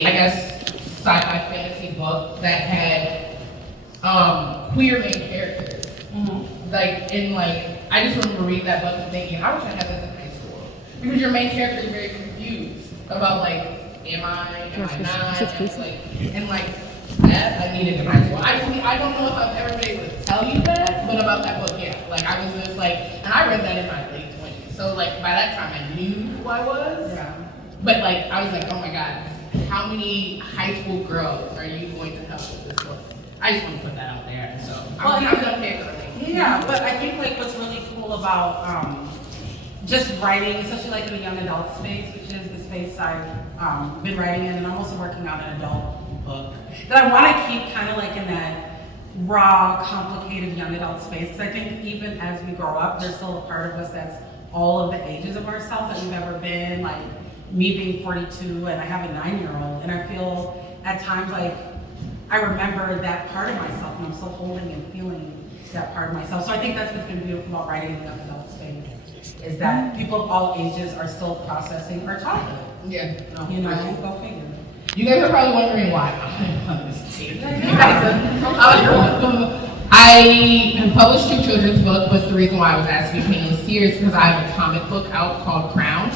I guess, sci-fi fantasy book that had queer main characters. I just remember reading that book and thinking, I wish I had this in high school. Because your main character is very confused about am I not? That I needed in high school. I don't know if I've ever been able to tell you that, but about that book, yeah. I was just and I read that in my late 20s. So by that time I knew who I was. Yeah. But I was oh my God, how many high school girls are you going to help with this book? I just want to put that out there. So I'm done paper. Yeah, but I think what's really cool about just writing, especially in the young adult space, which is the space I've been writing in, and I'm also working on an adult book, that I want to keep kind of in that raw, complicated young adult space, because I think even as we grow up, there's still a part of us that's all of the ages of ourselves that we've ever been, me being 42 and I have a 9-year-old, and I feel at times I remember that part of myself, and I'm still holding and feeling that part of myself. So I think that's what's been beautiful about writing in the young adult space, is that people of all ages are still processing our childhood. Yeah. Go figure. You guys are probably wondering why I'm on this stage. I have published 2 children's books, but the reason why I was asked to be panelist here is because I have a comic book out called Crown.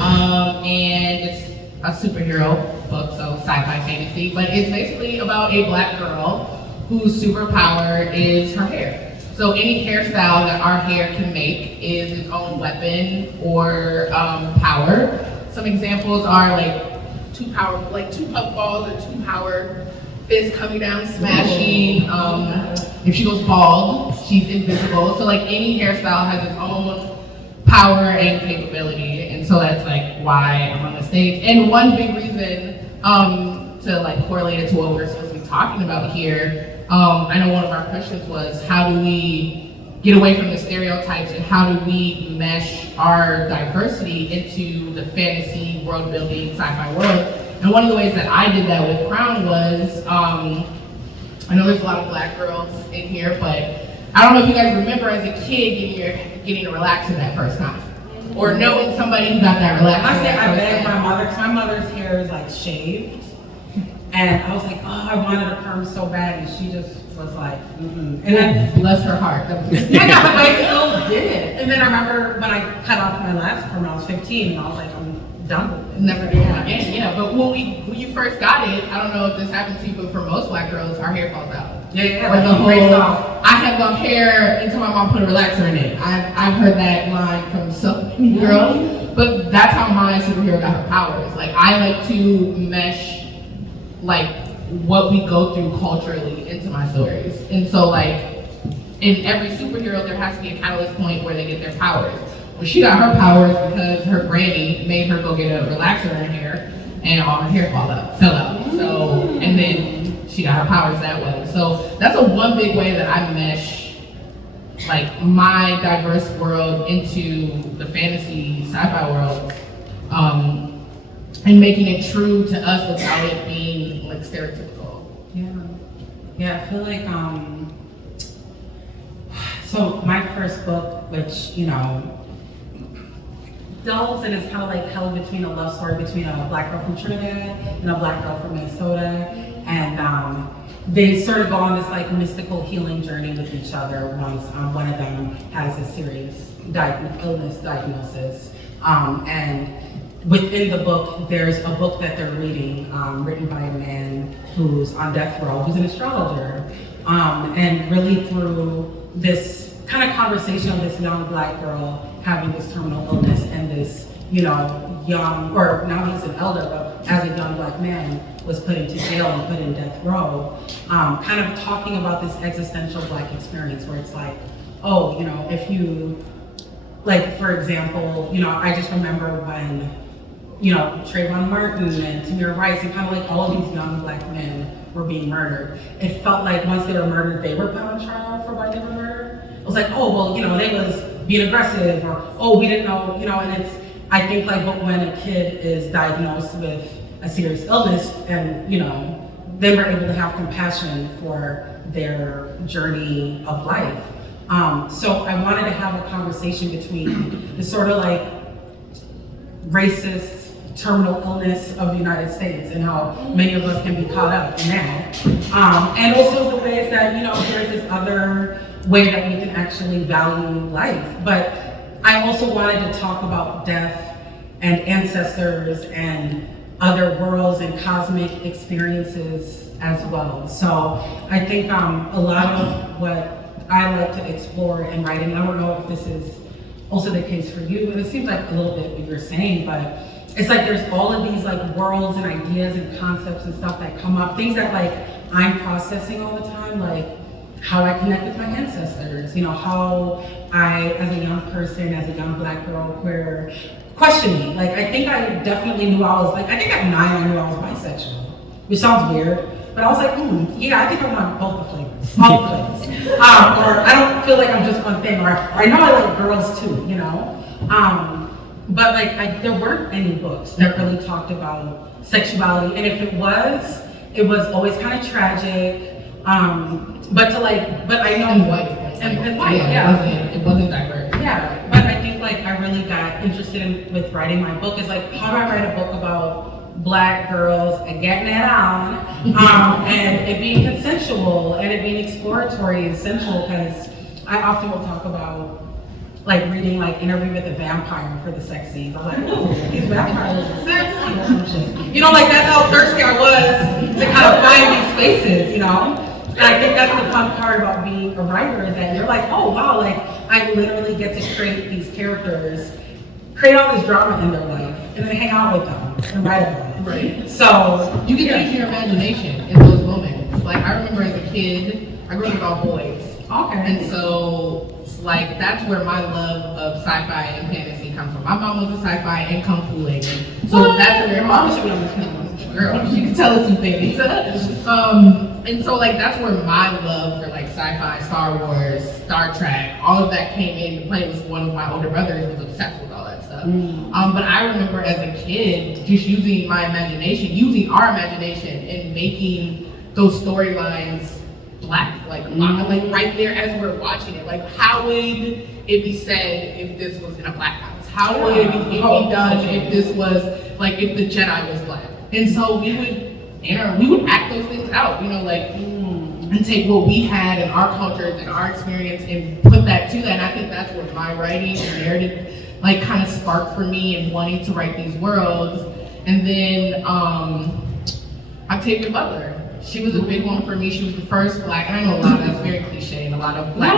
And it's a superhero book, so sci-fi fantasy, but it's basically about a black girl whose superpower is her hair. So any hairstyle that our hair can make is its own weapon or power. Some examples are 2 puffballs or 2 power fists coming down, smashing. If she goes bald, she's invisible. So any hairstyle has its own power and capability, and so that's why I'm on the stage. And one big reason to correlate it to what we're supposed to be talking about here, I know one of our questions was, how do we get away from the stereotypes and how do we mesh our diversity into the fantasy world building sci-fi world? And one of the ways that I did that with Crown was, I know there's a lot of black girls in here, but I don't know if you guys remember as a kid getting a relaxer that first time, or knowing somebody who got that relaxer. I begged my mother, because my mother's hair is shaved, and I was oh, I wanted a perm so bad, and she just was mm-mm. And then, bless her heart. Yeah, but I still did it. And then I remember when I cut off my last perm, I was 15, and I was I'm done with it. Never doing it again. Yeah, but when you first got it, I don't know if this happened to you, but for most black girls, our hair falls out. Yeah. Or the whole, I had long hair until my mom put a relaxer in it. I've heard that line from so many girls, but that's how my superhero got her powers. I like to mesh what we go through culturally into my stories. And so in every superhero, there has to be a catalyst point where they get their powers. Well, she got her powers because her granny made her go get a relaxer in her hair, and all her hair fell out. So, and then she got her powers that way. So that's one big way that I mesh my diverse world into the fantasy sci-fi world, and making it true to us without it being stereotypical. Yeah, I feel so my first book, which delves and is kind of held between a love story between a black girl from Trinidad and a black girl from Minnesota, and they sort of go on this mystical healing journey with each other once one of them has a serious illness diagnosis, and within the book there's a book that they're reading written by a man who's on death row, who's an astrologer, and really through this kind of conversation of this young black girl having this terminal illness and this, young, or now he's an elder, but as a young black man was put into jail and put in death row, kind of talking about this existential black experience where it's if you, for example, I just remember when, Trayvon Martin and Tamir Rice and kind of all of these young black men were being murdered. It felt like once they were murdered, they were put on trial for why they were murdered. It was they was being aggressive, or we didn't know, and it's, I think when a kid is diagnosed with a serious illness and, then we're able to have compassion for their journey of life. So I wanted to have a conversation between the sort of racist terminal illness of the United States and how many of us can be caught up in that. And also the ways that, there's this other way that we can actually value life. But I also wanted to talk about death and ancestors and other worlds and cosmic experiences as well. So I think a lot of what I like to explore in writing, I don't know if this is also the case for you, but it seems like a little bit what you're saying, but it's like there's all of these like worlds and ideas and concepts and stuff that come up, things that like I'm processing all the time, like how I connect with my ancestors, how I, as a young person, as a young Black girl, queer, questioning. Like, I think I definitely knew I think at 9 I knew I was bisexual, which sounds weird, but I was like, yeah, I think I want both the flavors, all the flavors. Or I don't feel like I'm just one thing, or I know I like girls too, But like, there weren't any books that really talked about sexuality, and if it was always kind of tragic. But I know And white. and white, yeah. It wasn't diverse. Yeah, but I think like I really got interested with writing my book is like, how do I write a book about Black girls and getting it on, and it being consensual and it being exploratory and sensual, because I often will talk about like reading like Interview with a Vampire for the sex scenes. I'm like, oh, these vampires are sexy or some shit. Like that's how thirsty I was to kind of find these spaces, And I think that's the fun part about being a writer, is that you're like, oh wow, like I literally get to create these characters, create all this drama in their life, and then hang out with them and write about it. Right. So you can use your imagination in those moments. Like I remember as a kid, I grew up with all boys. Okay. And so like that's where my love of sci-fi and fantasy comes from. My mom was a sci-fi and kung fu lady. So that's where mom should be on this girl. She can tell us some things. And so like that's where my love for like sci-fi, Star Wars, Star Trek, all of that came into play. Was one of my older brothers was obsessed with all that stuff. But I remember as a kid just using my imagination, using our imagination and making those storylines Black, like right there as we're watching it. Like how would it be said if this was in a Black house? How would it be done if this was like if the Jedi was Black? And so we would act those things out, and take what we had in our cultures and our experience and put that to that. And I think that's what my writing and narrative like kind of sparked for me and wanting to write these worlds. And then Octavia Butler. She was a big one for me. She was the first Black, and I know a lot of that's very cliche, and a lot of Black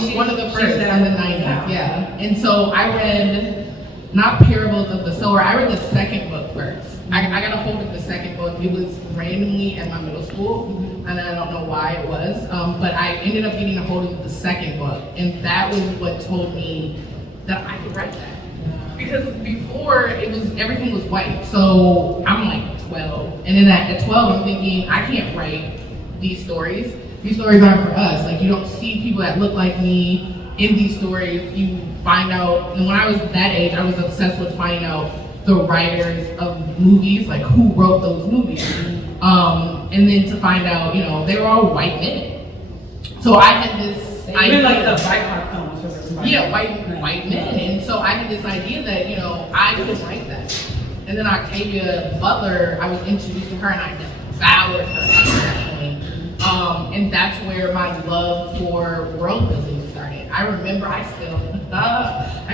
she's one of the first in the 90s, yeah. And so I read, not Parables of the Sower, I read the second book first. I got a hold of the second book. It was randomly at my middle school, and I don't know why it was, but I ended up getting a hold of the second book, and that was what told me that I could write that. Because before, everything was white, so I'm like 12, and then at 12 I'm thinking, I can't write these stories. These stories aren't for us. Like, you don't see people that look like me in these stories. You find out, and when I was that age, I was obsessed with finding out the writers of movies, like who wrote those movies. And then to find out, they were all white men. So I had this idea. Like the Bipoc films. Yeah, white men. And so I had this idea that, I could write that. And then Octavia Butler, I was introduced to her and I devoured her internationally. And that's where my love for world building started. I remember I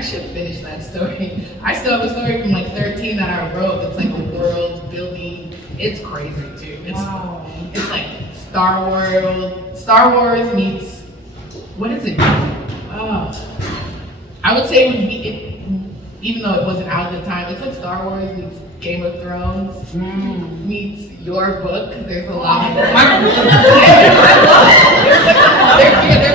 should finish that story. I still have a story from like 13 that I wrote that's like a world building. It's crazy too. It's like Star Wars meets, what is it? I would say it would be, even though it wasn't out at the time, it's like Star Wars meets Game of Thrones meets your book, because there's a lot of there's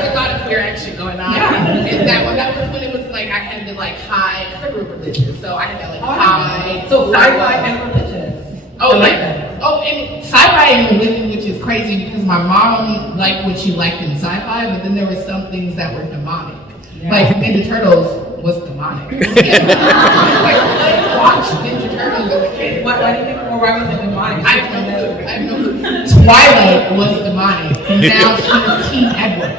a lot of queer action going on. And that was when it was like I had to like hide, because I grew up religious, so I had to like hide. So sci-fi and religious. And sci-fi and religion, which is crazy because my mom liked what she liked in sci-fi, but then there were some things that were demonic. Yeah. Like Ninja Turtles was demonic. I watched Ninja Turtles as a kid. Why do you think why was it demonic? I have no clue. Twilight was demonic, and now she's King Edward.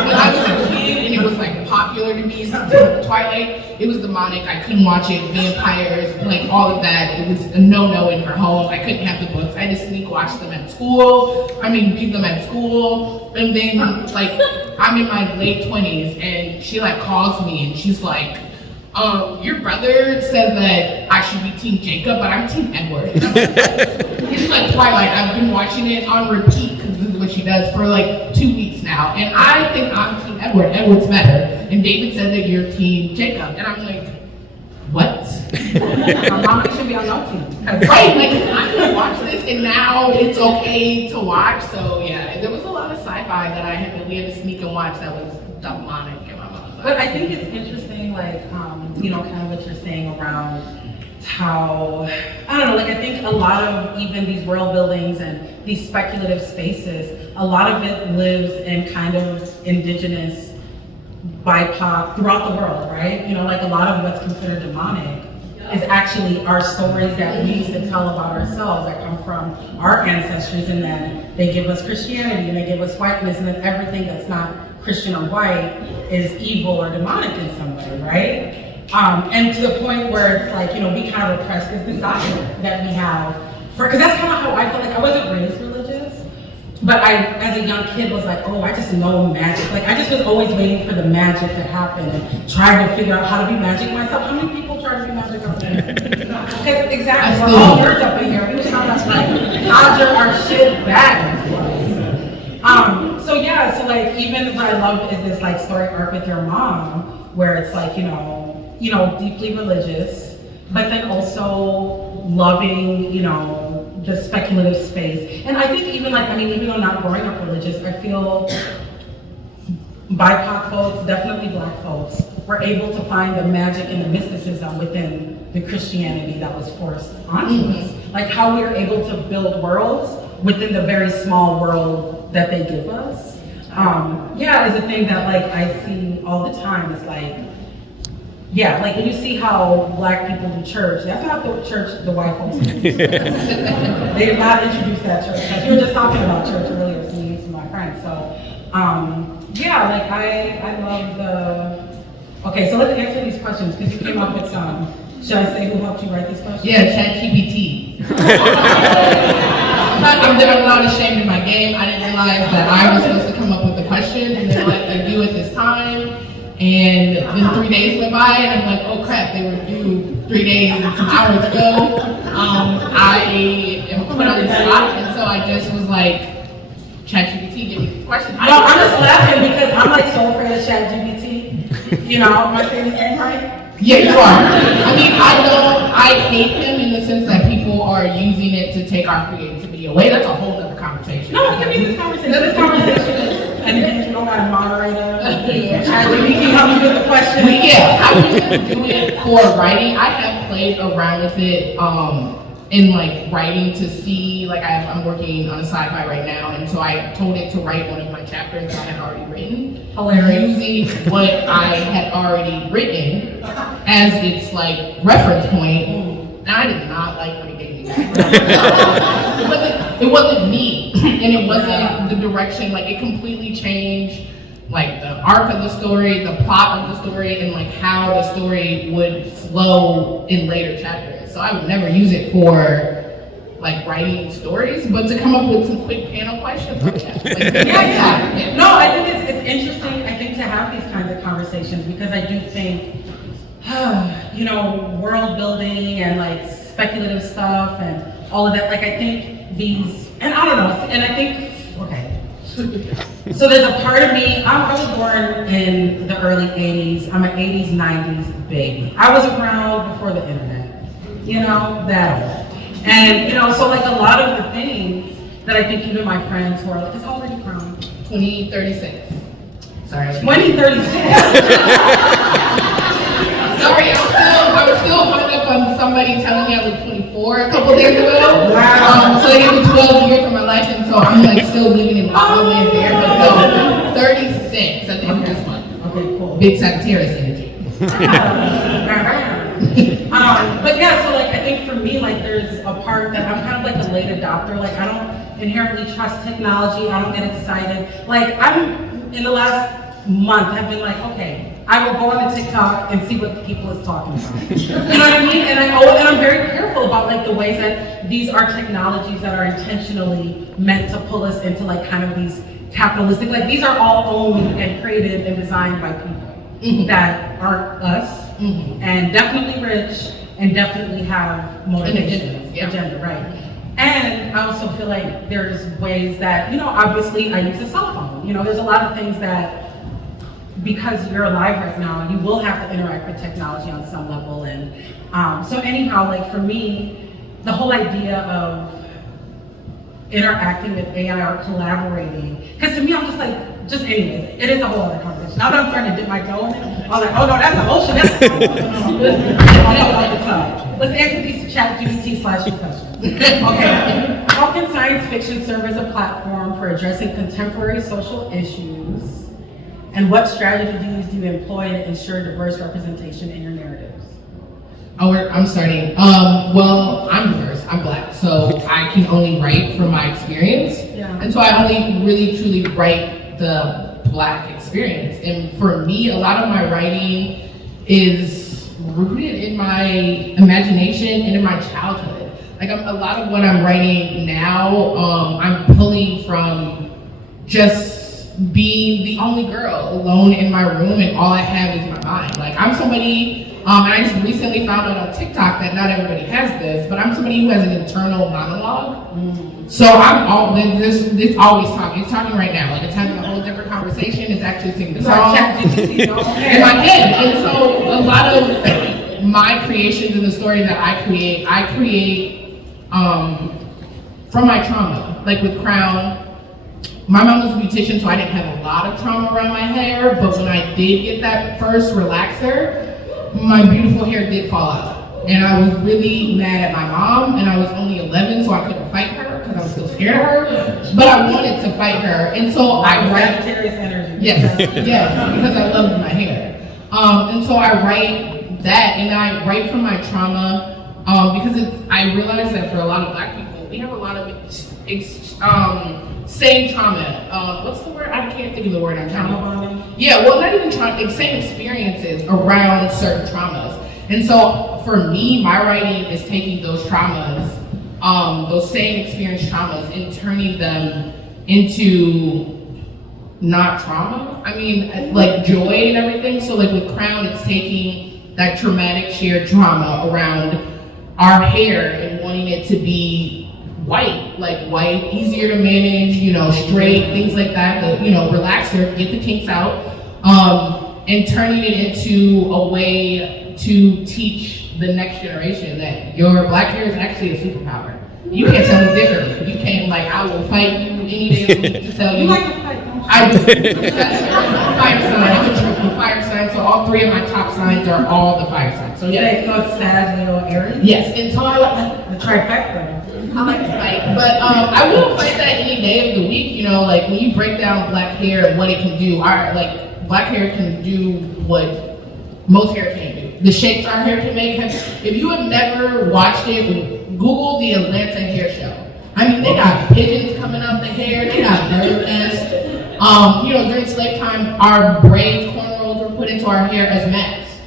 When I was a kid and it was like popular to me, Twilight Twilight, it was demonic. I couldn't watch it. Vampires, like all of that. It was a no-no in her home. I couldn't have the books. I had to sneak watch them at school. Read them at school. And then like I'm in my late 20s and she like calls me and she's like, your brother said that I should be Team Jacob, but I'm Team Edward. It's like Twilight. I've been watching it on repeat because this is what she does for like 2 weeks now. And I think I'm Team Edward. Edward's better. And David said that you're Team Jacob. And I'm like, what? My mom should be on no team. Right, like I'm gonna watch this and now it's okay to watch. So yeah, there was a lot of sci-fi that we had to sneak and watch that was demonic in my mom's life. But I think it's interesting, like, kind of what you're saying around how, I don't know, like I think a lot of even these world buildings and these speculative spaces, a lot of it lives in kind of indigenous Bipoc throughout the world, right? Like a lot of what's considered demonic is actually our stories that we used to tell about ourselves that come from our ancestors, and then they give us Christianity and they give us whiteness, and then everything that's not Christian or white is evil or demonic in some way, right? And to the point where it's like, we kind of repress this desire that we have because that's kind of how I feel. Like I wasn't raised religious, but I, as a young kid, was like, oh, I just know magic. Like I just was always waiting for the magic to happen and trying to figure out how to be magic myself. How many people try to be magic up there? Okay, exactly. We're all nerds up in here. We just have to like conjure our shit back. So yeah, so like even what I love is this like story arc with your mom, where it's like, deeply religious, but then also loving, the speculative space. And I think even like, even though not growing up religious, I feel BIPOC folks, definitely Black folks, were able to find the magic and the mysticism within the Christianity that was forced onto us. Like how we are able to build worlds within the very small world that they give us. Is a thing that like I see all the time. It's like, like when you see how Black people do church, that's not the church the white folks do. They did not introduce that church. Like you were just talking about church earlier with me and some of my friends. So like I love the. Okay, so let's answer these questions because you came up with some. Should I say who helped you write these questions? Yeah, ChatGPT. I'm a lot ashamed of my game. I didn't realize that I was supposed to come up with the question and they're like, they're due at this time. And then 3 days went by and I'm like, oh crap, they were due 3 days and some hours ago. I am put on the spot, and so I just was like, ChatGPT, give me the question. No, I'm just laughing because I'm like so afraid of ChatGPT. Am I saying the same right? Yeah, you are. I hate him in the sense that people are using it to take our creativity away. That's a whole other conversation. No, it can be this conversation. This conversation is, and then you don't got a moderator. ChatGPT help you with the question. Yeah, I wouldn't do it for writing. I have played around with it in like writing to see, like I'm working on a sci-fi right now, and so I told it to write one of my chapters that I had already written. Hilarious. Using what I had already written as its like reference point. And I did not like what it gave me back. It wasn't me, and it wasn't the direction. Like it completely changed like the arc of the story, the plot of the story, and like how the story would flow in later chapters. So I would never use it for like writing stories, but to come up with some quick panel questions. Yeah. No, I think it's interesting. I think to have these kinds of conversations because I do think, world building and like speculative stuff and all of that. Like I think these, and I don't know, and I think so there's a part of me, I was born in the early 80s. I'm an 80s, 90s baby. I was around before the internet, that. And, so like a lot of the things that I think even my friends who are like, it's already from 2036. Sorry. 2036. Sorry, I was still hung up on somebody telling me I was 24 a couple days ago. Wow. So they gave me 12 years of my life, and so I'm like still living in all the way there. But no, 36 at the end of this month. Okay, cool. Big Sagittarius energy. But yeah, so like I think for me, like there's a part that I'm kind of like a late adopter. Like I don't inherently trust technology. I don't get excited. Like I'm in the last month, I've been like, okay, I will go on to TikTok and see what the people is talking about. You know what I mean? And I'm very careful about like the ways that these are technologies that are intentionally meant to pull us into like kind of these capitalistic, like these are all owned and created and designed by people that aren't us, and definitely rich and definitely have motivations, agenda, right? And I also feel like there's ways that, you know, obviously I use a cell phone. You know, there's a lot of things that, because you're alive right now, you will have to interact with technology on some level. And so anyhow, like for me, the whole idea of interacting with AI or collaborating, because to me, I'm just like, just anyways, it is a whole other conversation. Now that I'm trying to dip my toe in it, I'm like, oh no, that's an ocean, that's no. Let's answer these ChatGPT / questions. Okay, how can science fiction serve as a platform for addressing contemporary social issues? And what strategies do you employ to ensure diverse representation in your narratives? Oh, I'm starting. Well, I'm diverse, I'm Black, so I can only write from my experience. Yeah. And so I only really truly write the Black experience. And for me, a lot of my writing is rooted in my imagination and in my childhood. Like a lot of what I'm writing now, I'm pulling from just being the only girl alone in my room and all I have is my mind. Like I'm somebody, and I just recently found out on TikTok that not everybody has this, but I'm somebody who has an internal monologue. So I'm all, this always talking, it's talking right now, like it's having a whole different conversation, it's actually singing the song in my head. And so a lot of my creations in the story that I create from my trauma, like with Crown. My mom was a beautician, so I didn't have a lot of trauma around my hair, but when I did get that first relaxer, my beautiful hair did fall out. And I was really mad at my mom, and I was only 11, so I couldn't fight her, because I was still scared of her, but I wanted to fight her, and so I write. Sagittarius energy. Yes, because I loved my hair. And so I write that, and I write from my trauma, because I realized that for a lot of Black people, we have a lot of same trauma. What's the word? I can't think of the word I'm trying to. Yeah, well, not even trauma. Same experiences around certain traumas. And so, for me, my writing is taking those traumas, those same experience traumas, and turning them into not trauma. I mean, like joy and everything. So, like with Crown, it's taking that traumatic shared trauma around our hair and wanting it to be white, easier to manage, you know, straight, things like that, the, you know, relaxer, get the kinks out, and turning it into a way to teach the next generation that your Black hair is actually a superpower. You can't tell me differently. You can't, like, I will fight you any day of the week to tell you. You like to fight, don't you? I do. Fire sign. I'm a triple fire sign, so all three of my top signs are all the fire signs. So yeah. So it's Sag, Leo, Aries? Yes, and so I like the trifecta. I like to fight, but I will fight that any day of the week. You know, like when you break down Black hair and what it can do, Black hair can do what most hair can't do. The shapes our hair can make. If you have never watched it, Google the Atlanta hair show. I mean, they got pigeons coming up the hair, they got bird nests. You know, during slave time, our braids, cornrows were put into our hair as mats.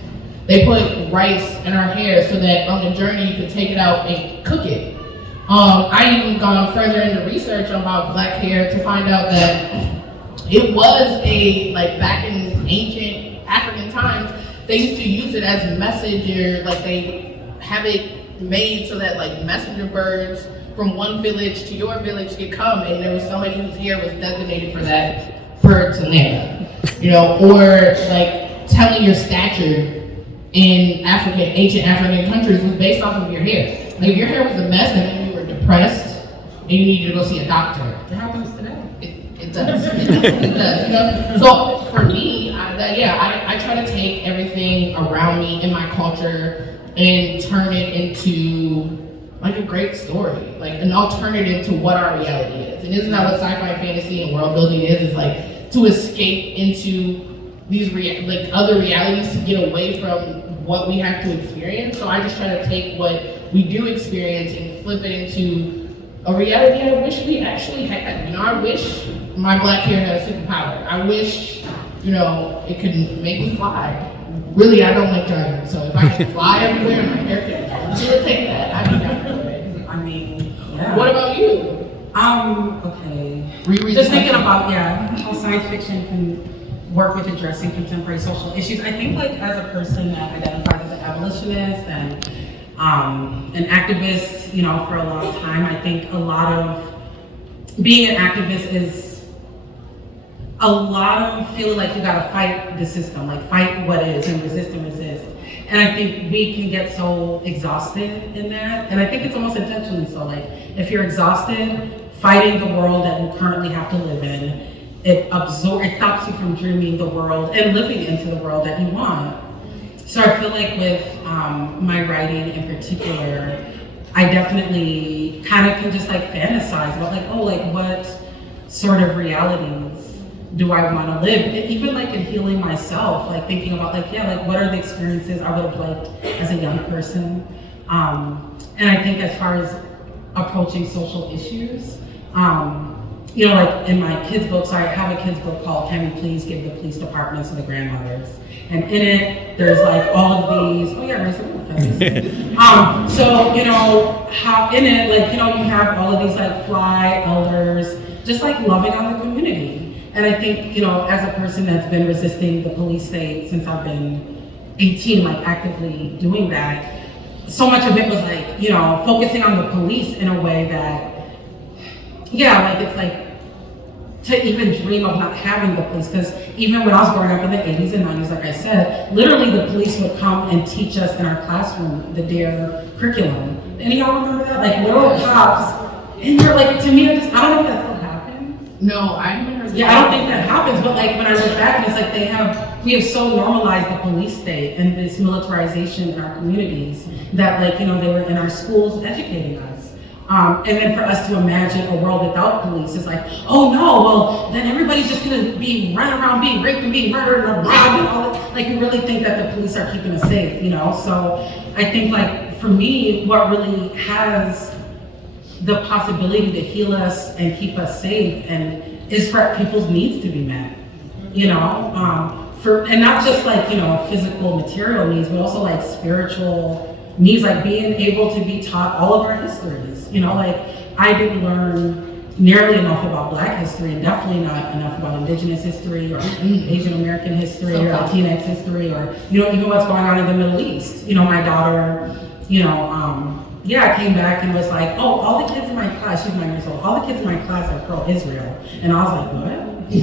They put rice in our hair so that on the journey you could take it out and cook it. I even gone further into research about Black hair to find out that it was back in ancient African times, they used to use it as a messenger, like they have it made so that like messenger birds from one village to your village could come, and there was somebody whose hair was designated for that bird to land. You know, or like telling your stature in ancient African countries was based off of your hair. Like if your hair was a mess, that meant you were depressed and you needed to go see a doctor. It happens today. It does. It does. You know? So for me, I try to take everything around me in my culture and turn it into like a great story, like an alternative to what our reality is. And isn't that what sci-fi, fantasy, and world building is? Is like to escape into these other realities to get away from what we have to experience. So I just try to take what we do experience and flip it into a reality I wish we actually had. You know, I wish my Black hair had a superpower. I wish it can make me fly. Really, I don't like driving, so if I can fly everywhere and my hair can facilitate that, I'd be down for it. I mean, yeah. What about you? Okay. Reread Just the thinking question. about, how science fiction can work with addressing contemporary social issues. I think like as a person that identifies as an abolitionist and an activist, for a long time, I think a lot of being an activist is a lot of feeling like you gotta fight the system, like fight what is and resist. And I think we can get so exhausted in that. And I think it's almost intentionally so. Like if you're exhausted fighting the world that you currently have to live in, it stops you from dreaming the world and living into the world that you want. So I feel like with my writing in particular, I definitely kind of can just like fantasize about what sort of realities do I want to live? Even like in healing myself, like thinking about what are the experiences I would have liked as a young person? And I think as far as approaching social issues, like in my kids' books, I have a kids' book called Can We Please Give the Police Departments to the Grandmothers? And in it, there's like all of these, so, how in it, you have all of these like fly elders, just like loving on the community. And I think, as a person that's been resisting the police state since I've been 18, like actively doing that, so much of it was like, focusing on the police in a way that, it's like to even dream of not having the police. Because even when I was growing up in the 80s and 90s, like I said, literally the police would come and teach us in our classroom the DARE curriculum. Any of y'all remember that? Like little cops. And they're like, to me, I don't know if that still happens. No, I remember. Yeah, I don't think that happens, but like when I look back, it's like we have so normalized the police state and this militarization in our communities that they were in our schools educating us. And then for us to imagine a world without police is like, oh no, well then everybody's just gonna be running around being raped and being murdered and robbed and all that. Like we really think that the police are keeping us safe, So I think like for me, what really has the possibility to heal us and keep us safe and is for people's needs to be met, and not just like, physical material needs, but also like spiritual needs, like being able to be taught all of our histories, I didn't learn nearly enough about Black history and definitely not enough about Indigenous history or Asian American history or Latinx history or, even what's going on in the Middle East. My daughter, I came back and was like, oh, all the kids in my class, she's 9 years old, all the kids in my class are pro-Israel. And I was like, what? We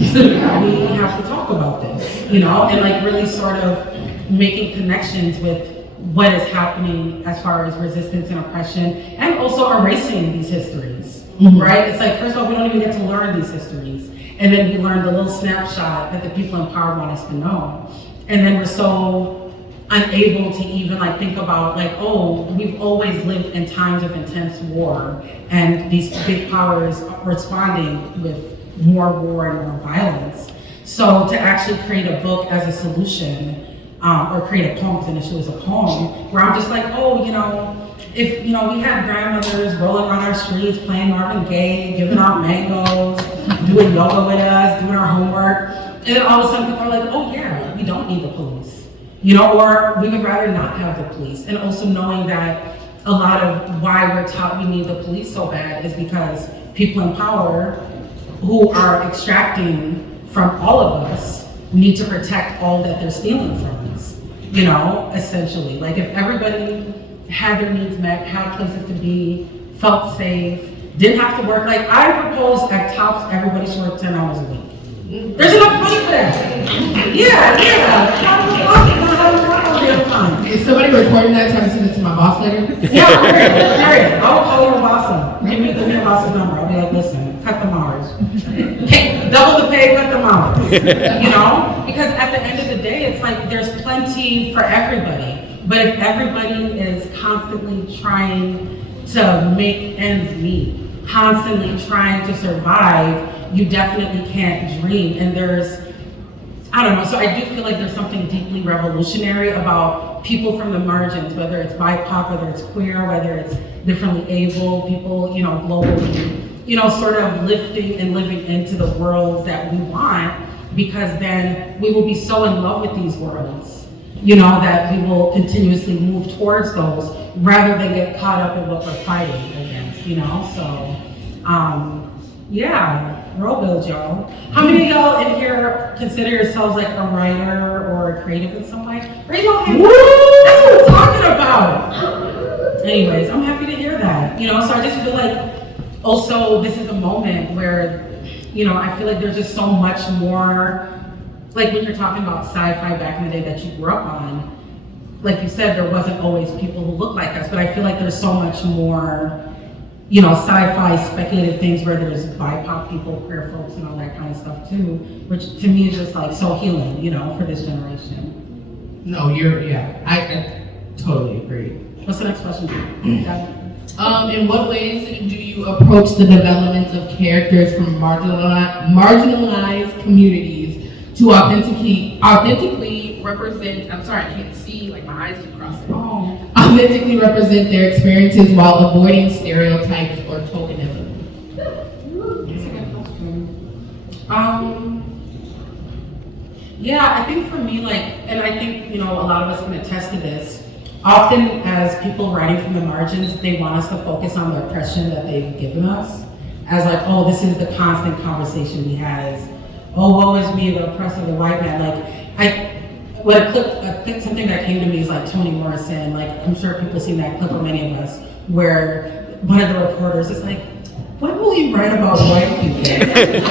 have to talk about this, and like really sort of making connections with what is happening as far as resistance and oppression and also erasing these histories, right? It's like, first of all, we don't even get to learn these histories. And then we learn the little snapshot that the people in power want us to know. And then we're so unable to even like think about like, oh, we've always lived in times of intense war and these big powers responding with more war and more violence. So to actually create a book as a solution, or create a poem, because initially it was a poem, where I'm just like, oh, if we had grandmothers rolling around our streets, playing Marvin Gaye, giving out mangoes, doing yoga with us, doing our homework, and then all of a sudden people are like, oh yeah, we don't need the police. Or we would rather not have the police. And also knowing that a lot of why we're taught we need the police so bad is because people in power who are extracting from all of us need to protect all that they're stealing from us, essentially. Like if everybody had their needs met, had places to be, felt safe, didn't have to work, like I propose at tops everybody should work 10 hours a week. There's enough money for that. Is somebody recording that trying to send it to my boss later? Yeah, great. I'll call your boss up. Give me your boss's number. I'll be like, listen, cut them hours. Double the pay, cut them hours. Because at the end of the day, it's like there's plenty for everybody. But if everybody is constantly trying to make ends meet, constantly trying to survive, you definitely can't dream. And I don't know, so I do feel like there's something deeply revolutionary about people from the margins, whether it's Bipoc, whether it's queer, whether it's differently able people, globally, sort of lifting and living into the world that we want. because then we will be so in love with these worlds, you know, that we will continuously move towards those rather than get caught up in what we're fighting against, you know? So, yeah, roll build, y'all. How many of y'all in here consider yourselves like a writer or a creative in some way? Raise your hands. That's what I'm talking about. Anyways, I'm happy to hear that. You know, so I just feel like also this is a moment where, you know, I feel like there's just so much more, like when you're talking about sci-fi back in the day that you grew up on, like you said, there wasn't always people who look like us, but I feel like there's so much more, you know, sci-fi speculative things where there's Bipoc people, queer folks, and all that kind of stuff too, which to me is just like so healing, you know, for this generation. No, I totally agree. What's the next question? In what ways do you approach the development of characters from marginalized communities to authentically represent, I'm sorry, I can't see, like my eyes keep crossing. Authentically represent their experiences while avoiding stereotypes or tokenism? That's a good question. Yeah, I think for me, like, and I think, you know, a lot of us can attest to this, often as people writing from the margins, they want us to focus on the oppression that they've given us as like, oh, this is the constant conversation we have. Oh, woe is me, the oppressor, the white man. Like, something that came to me is like Toni Morrison. Like, I'm sure people have seen that clip, or many of us, where one of the reporters is like, when will you write about white people? Like, just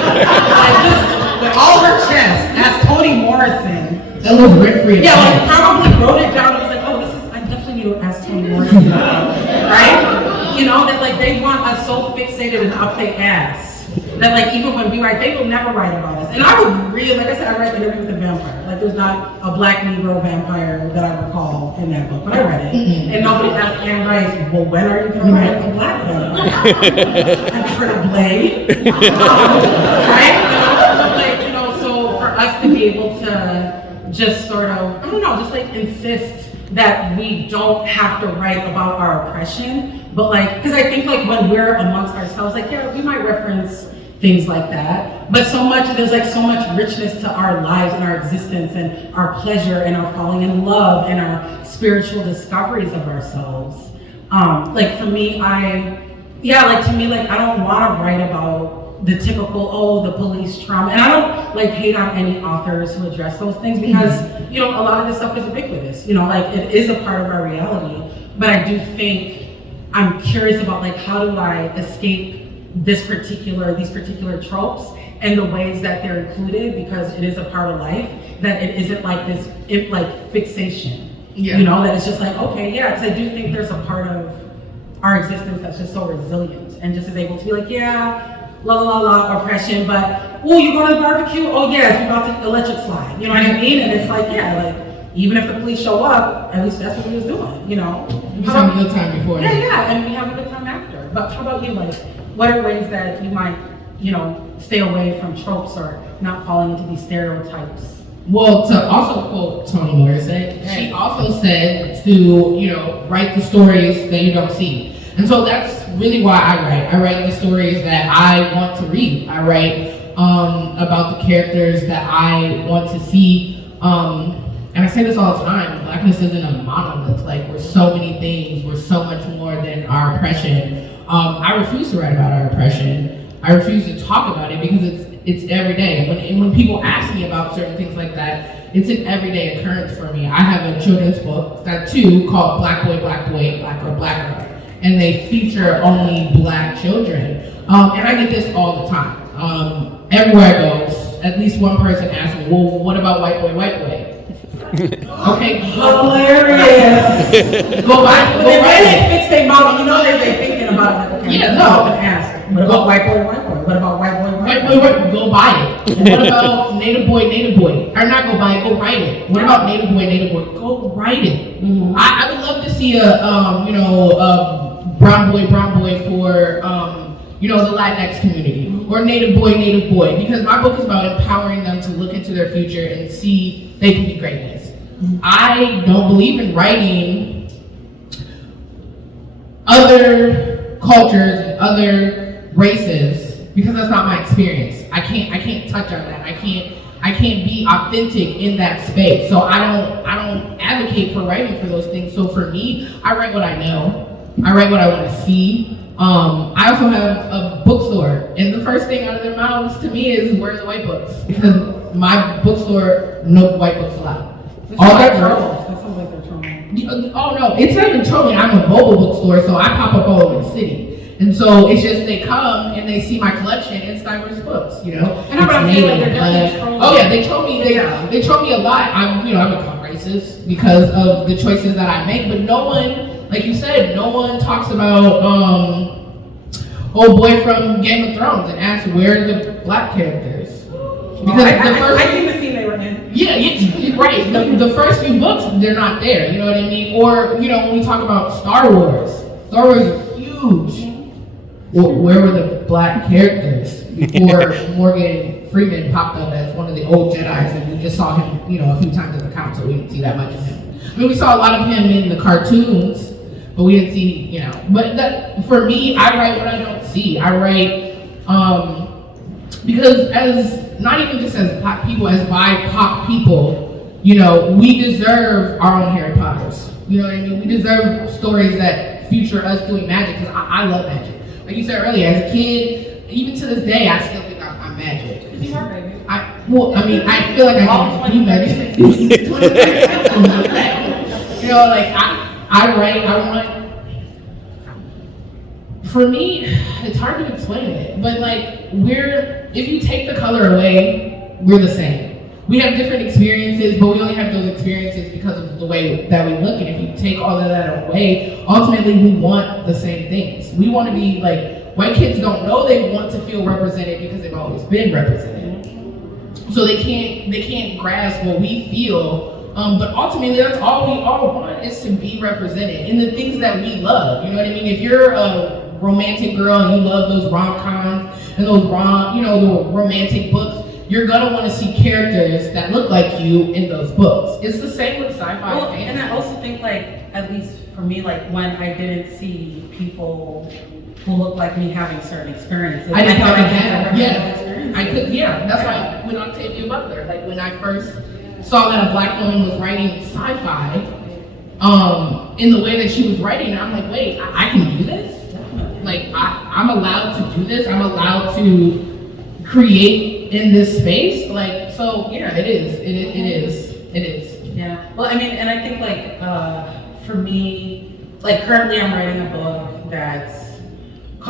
with all her chest, that's Toni Morrison. That was rent-free. Yeah, like probably wrote it down and was like, oh, I definitely need to ask Toni Morrison, right? You know, that like they want us so fixated and up their ass that like even when we write, they will never write about us. And I would really, like I said, I read Interview with a Vampire. Like there's not a black Negro vampire that I recall in that book, but I read it. And nobody asked Anne Rice, well, when are you going to write a black vampire? I'm for the Blade, right? Like, you know, so for us to be able to just sort of, I don't know, just like insist that we don't have to write about our oppression, but like, because I think like when we're amongst ourselves, like, yeah, we might reference things like that, but so much, there's like so much richness to our lives and our existence and our pleasure and our falling in love and our spiritual discoveries of ourselves. Like for me, I don't want to write about the typical, oh, the police trauma, and I don't like hate on any authors who address those things because, you know, a lot of this stuff is ubiquitous, you know, like it is a part of our reality, but I do think I'm curious about like, how do I escape these particular tropes and the ways that they're included, because it is a part of life, that it isn't like this, like fixation, you know, that it's just like, okay, yeah, because I do think there's a part of our existence that's just so resilient and just is able to be like, yeah, oppression, but, oh, you going to the barbecue? Oh yes, we're about to electric slide, you know what I mean? And it's like, yeah, like, even if the police show up, at least that's what we was doing, you know? We have a good time before. Yeah, and we have a good time after. But how about you, like, what are ways that you might, you know, stay away from tropes or not falling into these stereotypes? Well, to also quote Toni Morrison, she also said to, you know, write the stories that you don't see. And so that's really why I write. I write the stories that I want to read. I write about the characters that I want to see. And I say this all the time, Blackness isn't a monolith. Like, we're so many things, we're so much more than our oppression. I refuse to write about our oppression. I refuse to talk about it because it's every day. When people ask me about certain things like that, it's an everyday occurrence for me. I have a children's book, got two, called Black Boy, Black Girl, Black Girl. And they feature only Black children. And I get this all the time. Everywhere I go, at least one person asks me, well, what about white boy, white boy? Okay, hilarious. Go write it. Fix their mouth, you know they're thinking about it. Okay, yeah, no. Ask. What about white boy, white boy? What about white boy, white boy? Go buy it. What about native boy? Or not go buy it, go write it. What about native boy? Go write it. Mm-hmm. I would love to see a brown boy for the Latinx community, or native boy, because my book is about empowering them to look into their future and see they can be greatness. I don't believe in writing other cultures and other races because that's not my experience. I can't touch on that. I I can't be authentic in that space. So I don't advocate for writing for those things. So for me, I write what I know. I write what I want to see. I also have a bookstore, and the first thing out of their mouths to me is, "Where are the white books?" Because my bookstore, no white books allowed. All that trolls. That sounds like they're trolling. Oh no, it's not even trolling. I'm a mobile bookstore, so I pop up all over the city, and so it's just they come and they see my collection. It's diverse books, you know. And I feel like they're definitely trolling. Oh yeah, they troll me. They troll me a lot. I become racist because of the choices that I make, but no one, like you said, no one talks about old boy from Game of Thrones and asks where are the black characters. Because I seen the scene they were in. Yeah, right. The first few books, they're not there. You know what I mean? Or when we talk about Star Wars is huge. Well, where were the black characters before Morgan Freeman popped up as one of the old Jedis, and we just saw him, a few times at the council. We didn't see that much of him. I mean, we saw a lot of him in the cartoons, but we didn't see, But that, for me, I write what I don't see. I write because not even just as black people, as BIPOC people, we deserve our own Harry Potters. You know what I mean? We deserve stories that future us doing magic, because I love magic. Like you said earlier, as a kid, even to this day, I still think I'm magic. You are, baby. I feel like I can do magic. I write, I want. For me, it's hard to explain it, but if you take the color away, we're the same. We have different experiences, but we only have those experiences because of the way that we look. And if you take all of that away, ultimately we want the same things. We want to be white kids don't know they want to feel represented because they've always been represented. So they can't grasp what we feel. But ultimately, that's all we all want, is to be represented in the things that we love. You know what I mean? If you're a romantic girl and you love those rom-coms and those the romantic books, you're gonna want to see characters that look like you in those books. It's the same with sci-fi. And I also think, at least for me, when I didn't see people who looked like me having certain experiences, I didn't have. That's why I went on Octavia Butler. When I first saw that a black woman was writing sci-fi, in the way that she was writing, I'm like, wait, I can do this? I'm allowed to do this? I'm allowed to create in this space? It is. Yeah. Well, and I think for me, currently I'm writing a book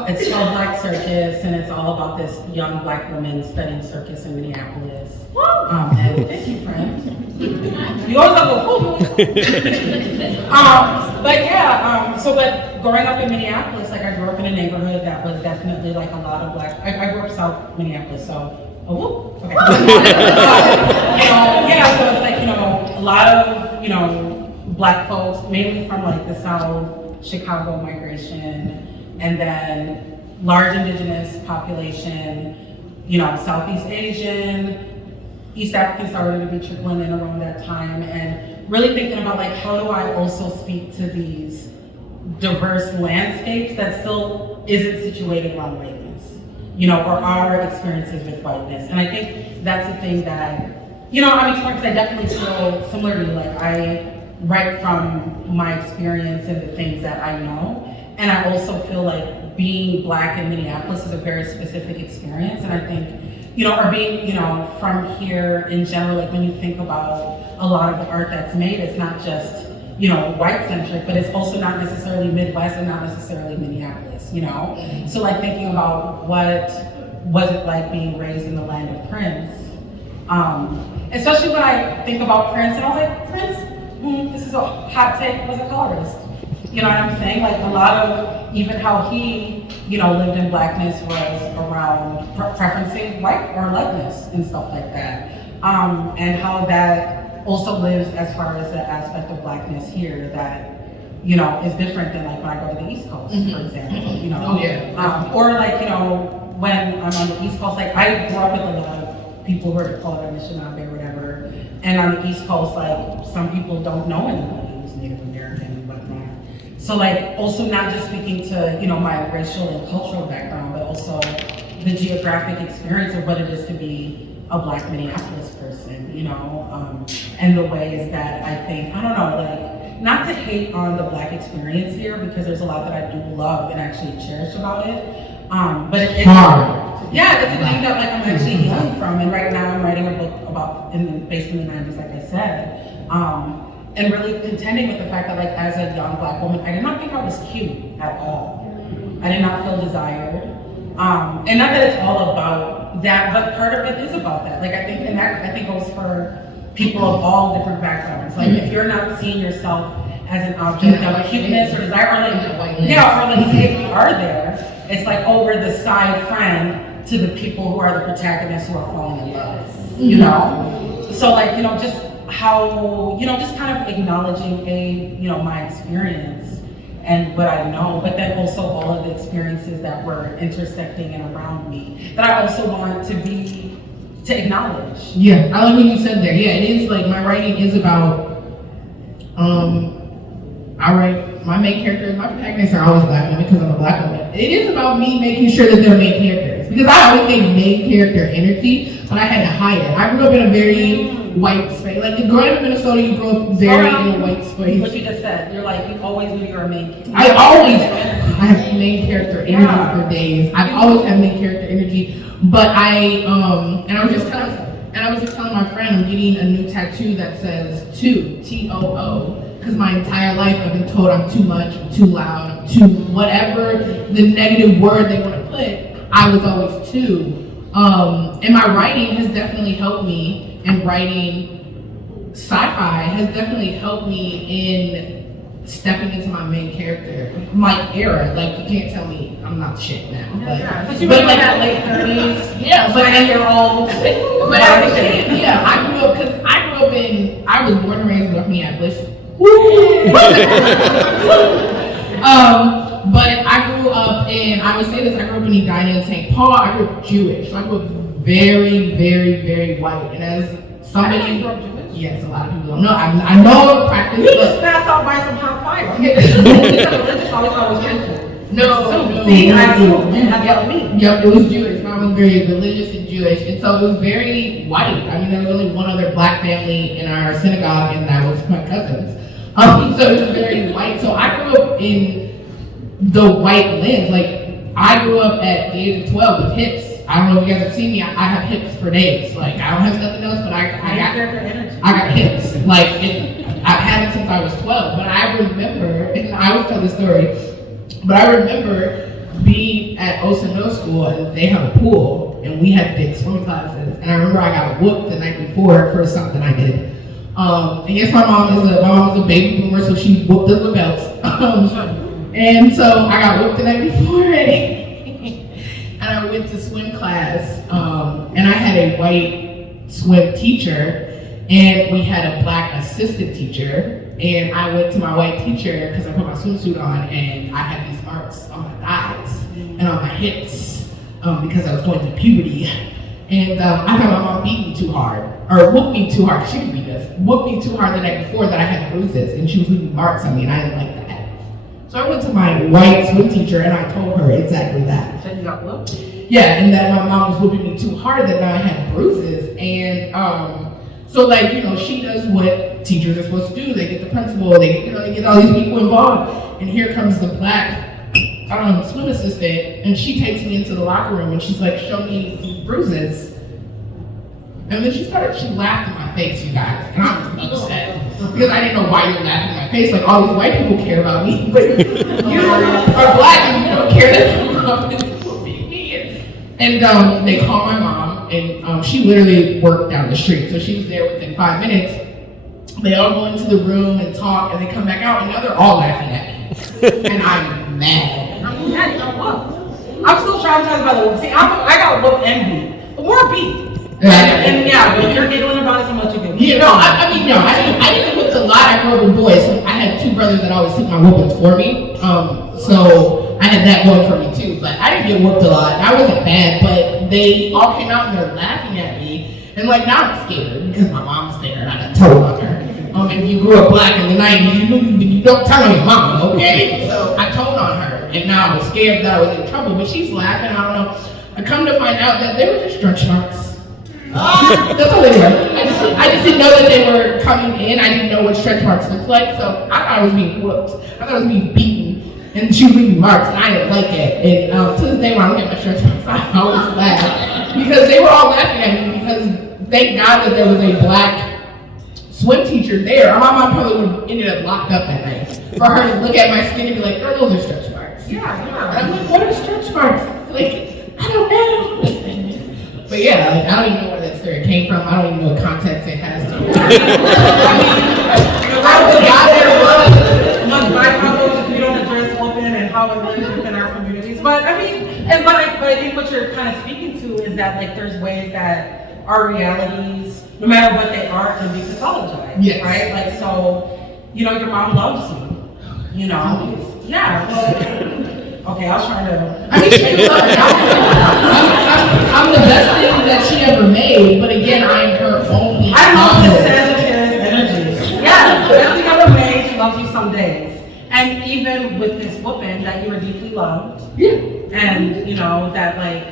it's called Black Circus, and it's all about this young black woman studying circus in Minneapolis. And thank you, friend. You always have a whoo. But growing up in Minneapolis, I grew up in a neighborhood that was definitely a lot of black. I grew up South Minneapolis, so okay. So it's a lot of black folks, mainly from the South Chicago migration. And then large indigenous population, Southeast Asian, East African started to be trickling in around that time, and really thinking about how do I also speak to these diverse landscapes that still isn't situated around whiteness, or our experiences with whiteness. And I think that's the thing that, I'm excited because I definitely feel similar to you. I write from my experience and the things that I know. And I also feel being black in Minneapolis is a very specific experience. And I think, or being, from here in general, when you think about a lot of the art that's made, it's not just, white centric, but it's also not necessarily Midwest and not necessarily Minneapolis, So thinking about what was it like being raised in the land of Prince, especially when I think about Prince, and I was like, Prince, this is a hot take, was a colorist. You know what I'm saying? A lot of even how he, lived in blackness was around preferencing white or likeness and stuff like that. And how that also lives as far as the aspect of blackness here that, is different than when I go to the East Coast, for example, or when I'm on the East Coast, I grew up with a lot of people who are called Anishinaabe or whatever. And on the East Coast, some people don't know anybody who's Native American and whatnot. So also not just speaking to, my racial and cultural background, but also the geographic experience of what it is to be a Black Minneapolis person, you know, and the ways that I think, I don't know, like, not to hate on the Black experience here, because there's a lot that I do love and actually cherish about it, but it's hard. Yeah, it's a thing that like I'm actually healing from, and right now I'm writing a book about, based in the 90s, like I said, and really contending with the fact that like as a young Black woman, I did not think I was cute at all. I did not feel desired. And not that it's all about that, but part of it is about that. Like I think, and that I think goes for people of all different backgrounds. Like if you're not seeing yourself as an object of cuteness or desire, or like, yeah, or like say if you are there, it's like over the side friend to the people who are the protagonists who are falling in love, you know? So like, you know, just how, you know, just kind of acknowledging my experience and what I know, but then also all of the experiences that were intersecting and around me that I also want to acknowledge. Yeah, I like what you said there. Yeah, it is like my writing is about, my main characters, my protagonists are always Black women because I'm a Black woman. It is about me making sure that they're main characters. Because I always think main character energy, but I had to hide it. I grew up in a very white space. Like growing up in Minnesota, you grow up very in a white space. What you just said, you're like, you always knew you were a main character. I have main character energy for days. I've always had main character energy. But I was just telling my friend I'm getting a new tattoo that says TOO, T-O-O. Because my entire life I've been told I'm too much, I'm too loud, I'm too whatever the negative word they want to put, I was always too. And my writing has definitely helped me, and writing sci-fi has definitely helped me in stepping into my main character, my era. Like you can't tell me I'm not shit now. But you were like that late 30s, yeah, but 20-year-old. But I was born and raised in Minneapolis. But I grew up in, I would say this, I grew up in Edina and St. Paul. I grew up Jewish, so I grew up very, very, very white. And as somebody, yes, a lot of people don't know. I know practice. You just passed out by some hot fire. No. See, I me. Yep, it was Jewish. I was very religious and Jewish, and so it was very white. I mean, there was only one other Black family in our synagogue, and that was my cousins. So it was very white. So I grew up in the white lens. Like I grew up at the age of 12 with hips. I don't know if you guys have seen me. I have hips for days. Like I don't have nothing else, but I got hips. Like I've had it since I was 12. But I remember, and I always tell this story. But I remember being at Osa Middle School, and they have a pool, and we had big swim classes. And I remember I got whooped the night before for something I did. And yes, my mom was a baby boomer, so she whooped us with belts. And so I got whooped the night before, and I went to swim class, and I had a white swim teacher, and we had a Black assistant teacher. And I went to my white teacher because I put my swimsuit on, and I had these marks on my thighs and on my hips because I was going through puberty. And I thought my mom beat me too hard, or whooped me too hard. She didn't beat us. Whooped me too hard the night before that I had bruises, and she was leaving marks on me, and I didn't like that. So I went to my white swim teacher, and I told her exactly that. So you got whooped? Yeah, and that my mom was whooping me too hard that now I had bruises, and so like, you know, she does what teachers are supposed to do. They get the principal, they get all these people involved, and here comes the Black swim assistant, and she takes me into the locker room, and she's like, show me these bruises. And then she laughed in my face, you guys, and I was upset, because I didn't know why you were laughing in my face. Like, all these white people care about me, but you are Black and you don't care that people beat me. And they call my mom, and she literally worked down the street, so she was there within 5 minutes. They all go into the room and talk, and they come back out, and now they're all laughing at me. And I'm mad. I'm mad, you got whooped. I'm still traumatized by the whoop. See, I got whooped and beat. But more beat. And yeah, but you're giggling about it so much you can. Yeah, no, I didn't whip a lot. I grew up with boys. So I had two brothers that always took my whoopings for me. So I had that going for me too. But I didn't get whooped a lot. I wasn't bad, but they all came out and they're laughing at me. And like now I'm scared because my mom's there and I got told on her. If you grew up Black in the 90s, you don't tell on your mama, okay? So I told on her, and now I was scared that I was in trouble, but she's laughing, I don't know. I come to find out that they were just stretch marks. That's all they were. I just didn't know that they were coming in. I didn't know what stretch marks looked like, so I thought I was being whooped. I thought I was being beaten, and she was leaving marks, and I didn't like it. And to this day, when I look at my stretch marks, I always laugh because they were all laughing at me because thank God that there was a black swim teacher there, or my mom probably would have ended up locked up that night. For her to look at my skin and be like, "Girl, those are stretch marks." Yeah. And I'm like, "What are stretch marks?" Like, I don't know. But yeah, like, I don't even know where that story came from. I don't even know what context it has to. I forgot it was. Much Bipoc if we don't address open and how it lives within our communities. But I mean, but I think what you're kind of speaking to is that like there's ways that our realities, no matter what they are, can be pathologized. Yes. Right? Like so, you know, your mom loves you. You know? Yeah. Well, okay, I was trying to. I mean, I'm the best thing that she ever made, but again, I'm her only. I love the Sagittarius energy. Yeah, the best thing ever made. She loves you some days, and even with this whooping, that you were deeply loved. Yeah. And you know that, like,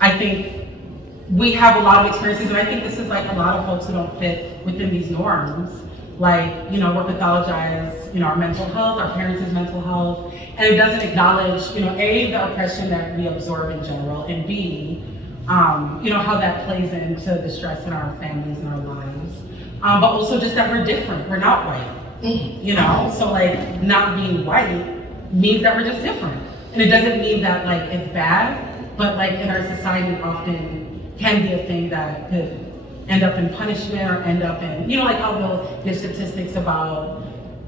I think we have a lot of experiences, and I think this is like a lot of folks who don't fit within these norms. Like, you know, we're pathologized, you know, our mental health, our parents' mental health, and it doesn't acknowledge, you know, A, the oppression that we absorb in general, and B, you know, how that plays into the stress in our families and our lives. But also just that we're different, we're not white, you know? So like, not being white means that we're just different. And it doesn't mean that like it's bad, but like in our society often can be a thing that could end up in punishment or end up in, you know, like how they'll give statistics about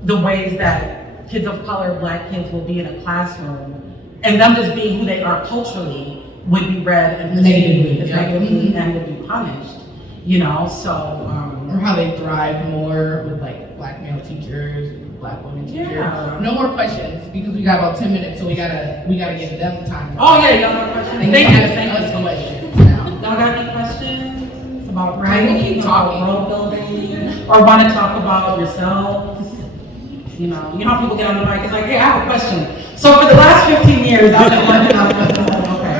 the ways that kids of color, black kids will be in a classroom, and them just being who they are culturally would be read and perceived as negatively and would be punished, you know, so. Or how they thrive more with like black male teachers, black women teachers. Yeah. No more questions because we got about 10 minutes, so we gotta give them time. Oh yeah, y'all got questions? Thank you. Questions now. Y'all got any questions? About We'll keep talking. World building, or want to talk about yourselves. You know how people get on the mic, it's like, hey, I have a question. So for the last 15 years, I've been working on this. Okay.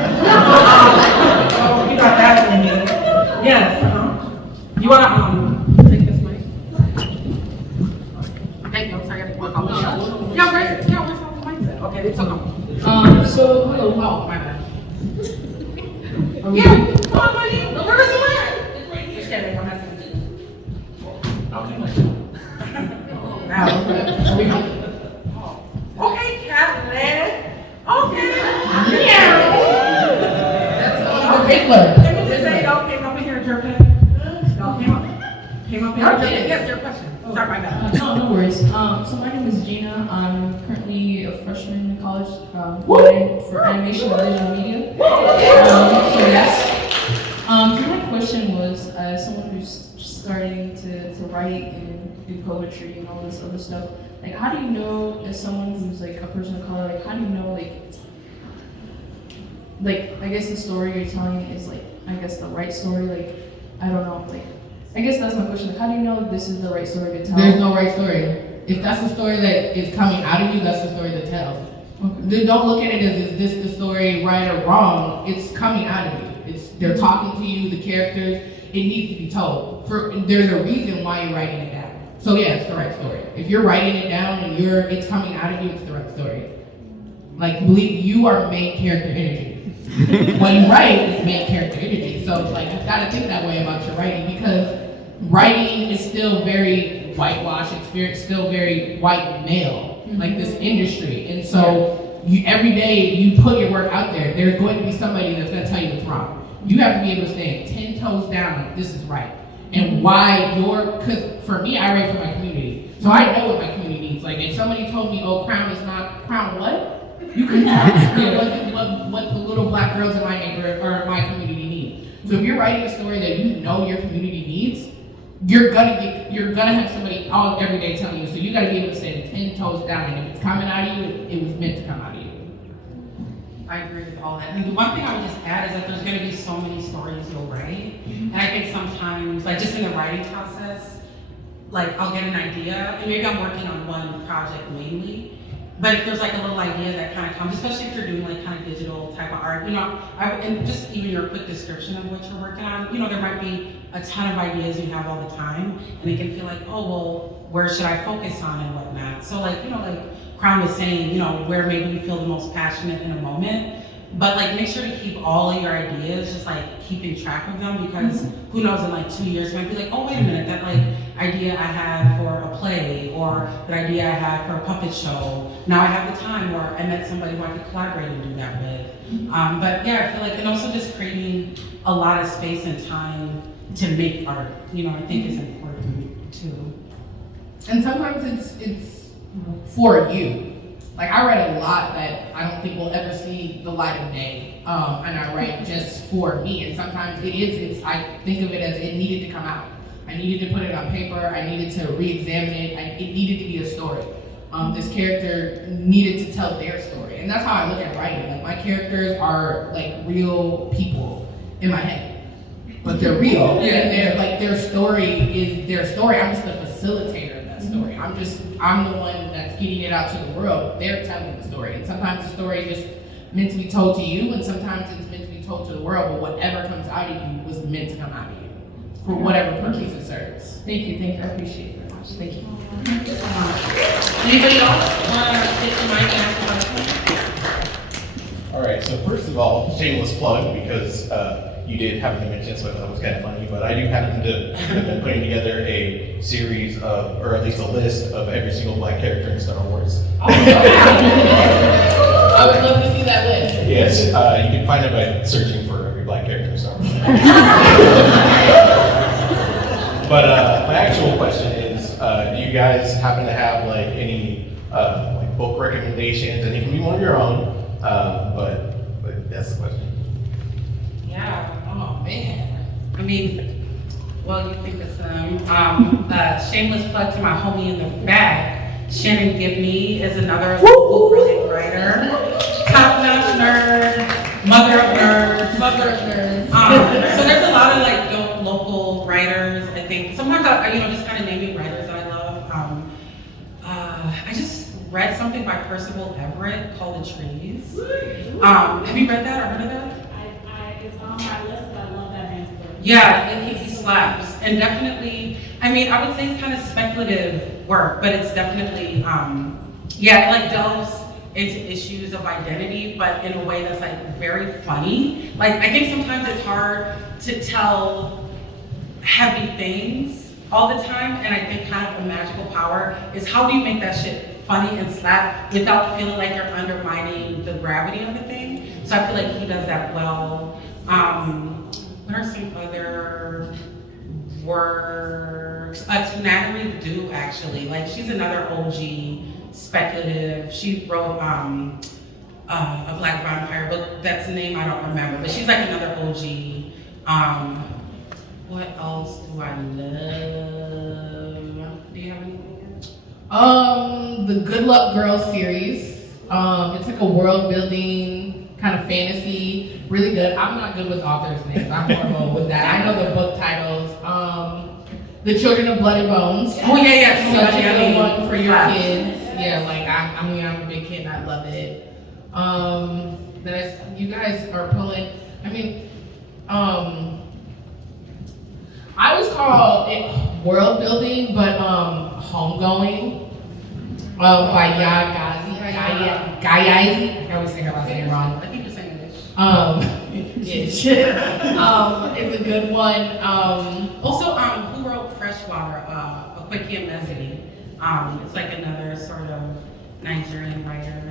So you got that in you. Yes. You want to take this mic? Okay, no, sorry, I got to work on the shot. Yeah, where's all the mics at? Okay, they took them. So, hello, Oh, my bad. yeah. Come on, buddy. Where is the mic? Just kidding, I'm messing with you. Okay, Kathleen. Okay. Yeah. That's the big one. Can we just say y'all came up in here jerking? Y'all came up in here jerking? Yes, your question. Sorry, my bad. No worries. So my name is Gina. I'm currently a freshman in college, studying for animation and digital media. So yes. So my question was, as someone who's starting to write and do poetry and all this other stuff, like how do you know, as someone who's like a person of color, like how do you know like I guess the story you're telling is like, I guess the right story, like I don't know, like I guess that's my question. Like, how do you know this is the right story to tell? There's no right story. If that's the story that is coming out of you, that's the story to tell. Okay. Don't look at it as is this the story right or wrong. It's coming out of you. They're talking to you, the characters. It needs to be told. There's a reason why you're writing it down. So yeah, it's the right story. If you're writing it down and it's coming out of you, it's the right story. Like, believe you are main character energy. What you write is main character energy. So like, you've got to think that way about your writing, because writing is still very whitewashed. It's still very white male, like this industry. And so every day you put your work out there, there's going to be somebody that's going to tell you it's wrong. You have to be able to stand 10 toes down, like this is right. And why because for me, I write for my community. So I know what my community needs. Like if somebody told me, oh, Crown is not, Crown what? You can ask what the little black girls in my neighborhood or my community need. So if you're writing a story that you know your community needs, you're gonna have somebody every day telling you. So you gotta be able to stand 10 toes down, and if it's coming out of you, it was meant to come out of you. I agree with all that. And the one thing I would just add is that there's going to be so many stories you'll write. And I think sometimes, like just in the writing process, like I'll get an idea, and maybe I'm working on one project mainly, But if there's like a little idea that kind of comes, especially if you're doing like kind of digital type of art, and just even your quick description of what you're working on, there might be a ton of ideas you have all the time, and it can feel like, oh, well, where should I focus on and whatnot? So like, like Crown was saying, where maybe you feel the most passionate in a moment, but like make sure to keep all of your ideas, just like keeping track of them, because who knows, in like 2 years you might be like, oh, wait a minute, that like idea I had for a play, or that idea I had for a puppet show, now I have the time, or I met somebody who I could collaborate and do that with. But yeah, I feel like, and also just creating a lot of space and time to make art, I think is important too. And sometimes it's for you. Like I write a lot that I don't think will ever see the light of day, and I write just for me. And sometimes I think of it as it needed to come out. I needed to put it on paper. I needed to re-examine it. It needed to be a story. This character needed to tell their story, and that's how I look at writing. Like my characters are like real people in my head, but they're real, and their story is their story. I'm just the facilitator of that story. I'm the one that's getting it out to the world. They're telling the story, and sometimes the story is just meant to be told to you, and sometimes it's meant to be told to the world. But whatever comes out of you was meant to come out of you for whatever purpose it serves. Thank you. I appreciate it very much. Thank you. Anybody else want to take the mic and ask a question? All right, so first of all, shameless plug, because you did happen to mention, so I thought it was kind of funny, but I do happen to have been putting together a series of, or at least a list of every single Black character in Star Wars. I would love to see that list. Yes, you can find it by searching for every Black character in Star Wars. But my actual question is, do you guys happen to have like any like book recommendations? And it can be one of your own, but that's the question. Yeah. Oh man. I mean, well, you think of some. Shameless plug to my homie in the back. Shannon Gibney is another local brilliant writer. Top-notch nerd, mother of nerds. So there's a lot of like dope local writers. I think sometimes just kind of naming writers that I love. I just read something by Percival Everett called The Trees. Have you read that or heard of that? It's on my list, but I love that man's work. Yeah, he slaps. And definitely, I would say it's kind of speculative work, but it's definitely, it like delves into issues of identity, but in a way that's like very funny. Like, I think sometimes it's hard to tell heavy things all the time, and I think kind of a magical power is how do you make that shit funny and slap without feeling like you're undermining the gravity of the thing. So I feel like he does that well. What are some other works? Natalie Dew, actually. Like, she's another OG speculative. She wrote a Black Vampire book. That's the name I don't remember, but she's like another OG. What else do I love? Do you have anything? The Good Luck Girls series. It's like a world building kind of fantasy, really good. I'm not good with authors' names. I'm horrible with that. I know the book titles. The Children of Blood and Bones. Oh yeah. Such a good one for your kids. Yeah, like I'm a big kid and I love it. You guys are pulling. I always call it world building, but homegoing. By Gayazi. I always say her last name wrong. I think you're saying it. It's a good one. Also, who wrote Freshwater? Akwekie Emezi. It's like another sort of Nigerian writer.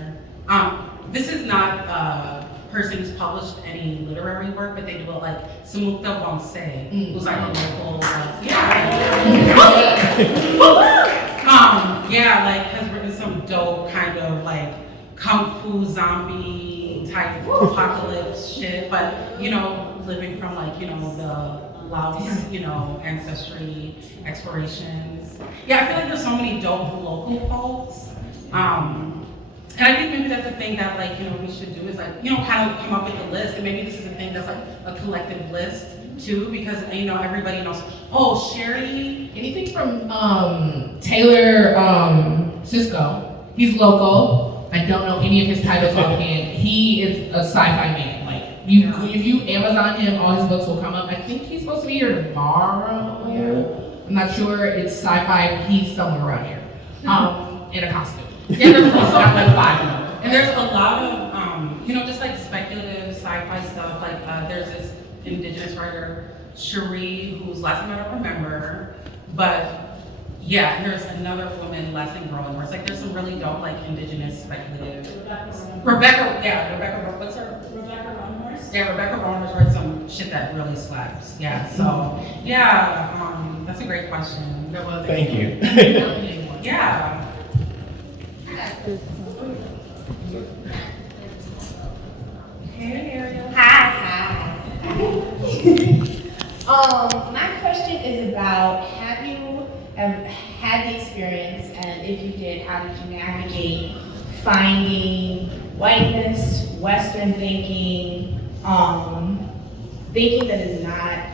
This is not a person who's published any literary work, but they do it like Samukta Bonse, who's like a local, has written some dope kind of like kung fu zombie type apocalypse shit, but living from like the Laos, ancestry explorations. Yeah, I feel like there's so many dope local folks. And I think maybe that's a thing that we should do is kind of come up with a list, and maybe this is a thing that's like a collective list too, because everybody knows. Oh, Sherry. Anything from Taylor Cisco. He's local. I don't know any of his titles offhand. He is a sci-fi man. Like, if you Amazon him, all his books will come up. I think he's supposed to be here tomorrow. I'm not sure. It's sci-fi. He's somewhere around here. In a costume. Yeah, there's also like 5. And there's a lot of, just like speculative sci-fi stuff. Like there's this indigenous writer, Cherie, whose last name I don't remember, but yeah, there's another woman, Lesson Growing, where it's like there's some really dope like indigenous speculative. Rebecca, what's her? Rebecca Romers. Yeah, Rebecca Romers wrote some shit that really slaps. Yeah, so yeah, that's a great question. Thank you. Yeah. Hey, Ariel. Hi. My question is about, have you had the experience, and if you did, how did you navigate finding whiteness, Western thinking, thinking that is not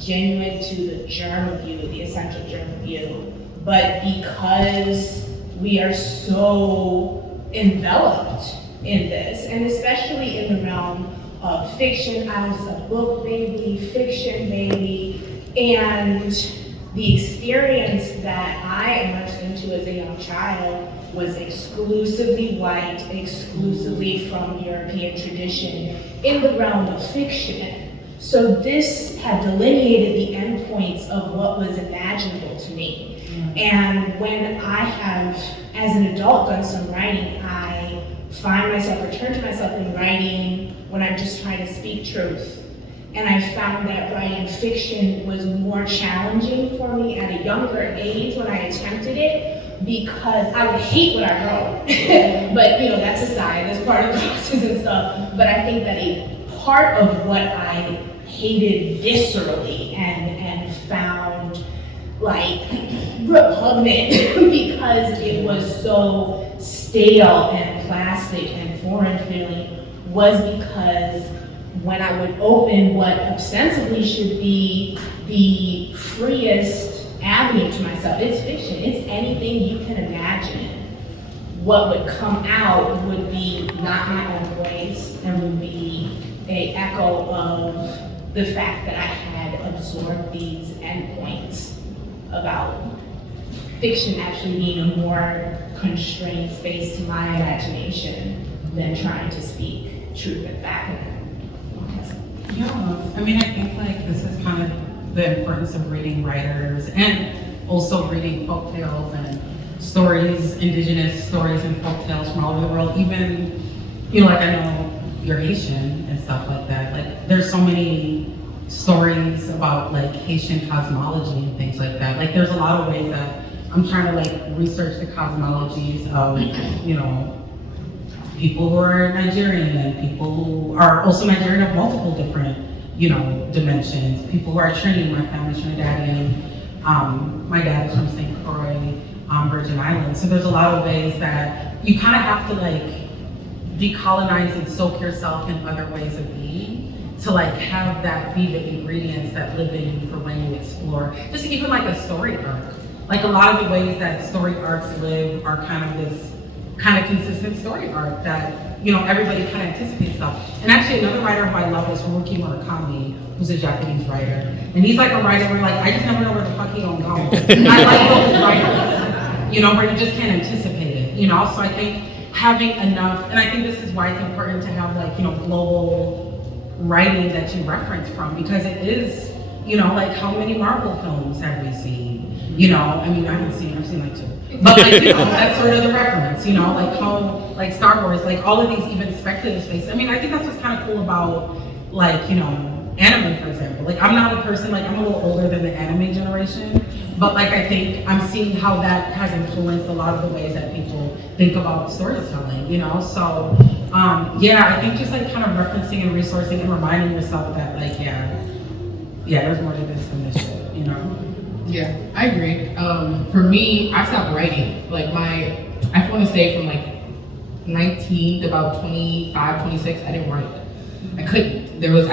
genuine to the germ of you, the essential germ of you, but because we are so enveloped in this, and especially in the realm of fiction. I was a book baby, fiction baby, and the experience that I immersed into as a young child was exclusively white, exclusively from European tradition in the realm of fiction. So this had delineated the endpoints of what was imaginable to me. And when I have, as an adult, done some writing, I find myself, return to myself in writing when I'm just trying to speak truth. And I found that writing fiction was more challenging for me at a younger age when I attempted it, because I would hate what I wrote. But that's aside, that's part of the process and stuff. But I think that a part of what I hated viscerally and found like repugnant because it was so stale and plastic and foreign feeling was because when I would open what ostensibly should be the freest avenue to myself, it's fiction, it's anything you can imagine, what would come out would be not my own voice and would be an echo of the fact that I had absorbed these endpoints about fiction actually being a more constrained space to my imagination than trying to speak truth and fact. Yeah, I mean, I think like this is kind of the importance of reading writers and also reading folktales and stories, indigenous stories and folktales from all over the world. Even, like I know you're Haitian and stuff like that. Like there's so many stories about like Haitian cosmology and things like that. Like there's a lot of ways that I'm trying to like research the cosmologies of, people who are Nigerian and people who are also Nigerian of multiple different, dimensions. People who are Chiin, my family's Trinidadian. My dad is from St. Croix, Virgin Islands. So there's a lot of ways that you kind of have to like decolonize and soak yourself in other ways of being to like have that be the ingredients that live in you for when you explore. Just even like a story arc. Like a lot of the ways that story arcs live are kind of this kind of consistent story arc that, everybody kind of anticipates stuff. And actually another writer who I love is Haruki Murakami, who's a Japanese writer. And he's like a writer where like, I just never know where the fuck he gonna go. And I like those writers, where you just can't anticipate it, So I think having enough, and I think this is why it's important to have like, global writing that you reference from, because it is, like how many Marvel films have we seen? I mean, I've seen like 2. But like, that's sort of the reference, like how, like Star Wars, like all of these even speculative spaces. I mean, I think that's what's kind of cool about like, anime, for example. Like I'm not a person, like I'm a little older than the anime generation, but like I think I'm seeing how that has influenced a lot of the ways that people think about storytelling, So, yeah, I think just like kind of referencing and resourcing and reminding yourself that like, yeah, there's more to this than this shit, Yeah, I agree. For me, I stopped writing. Like I want to say from like 19 to about 25, 26, I didn't write. I couldn't. There was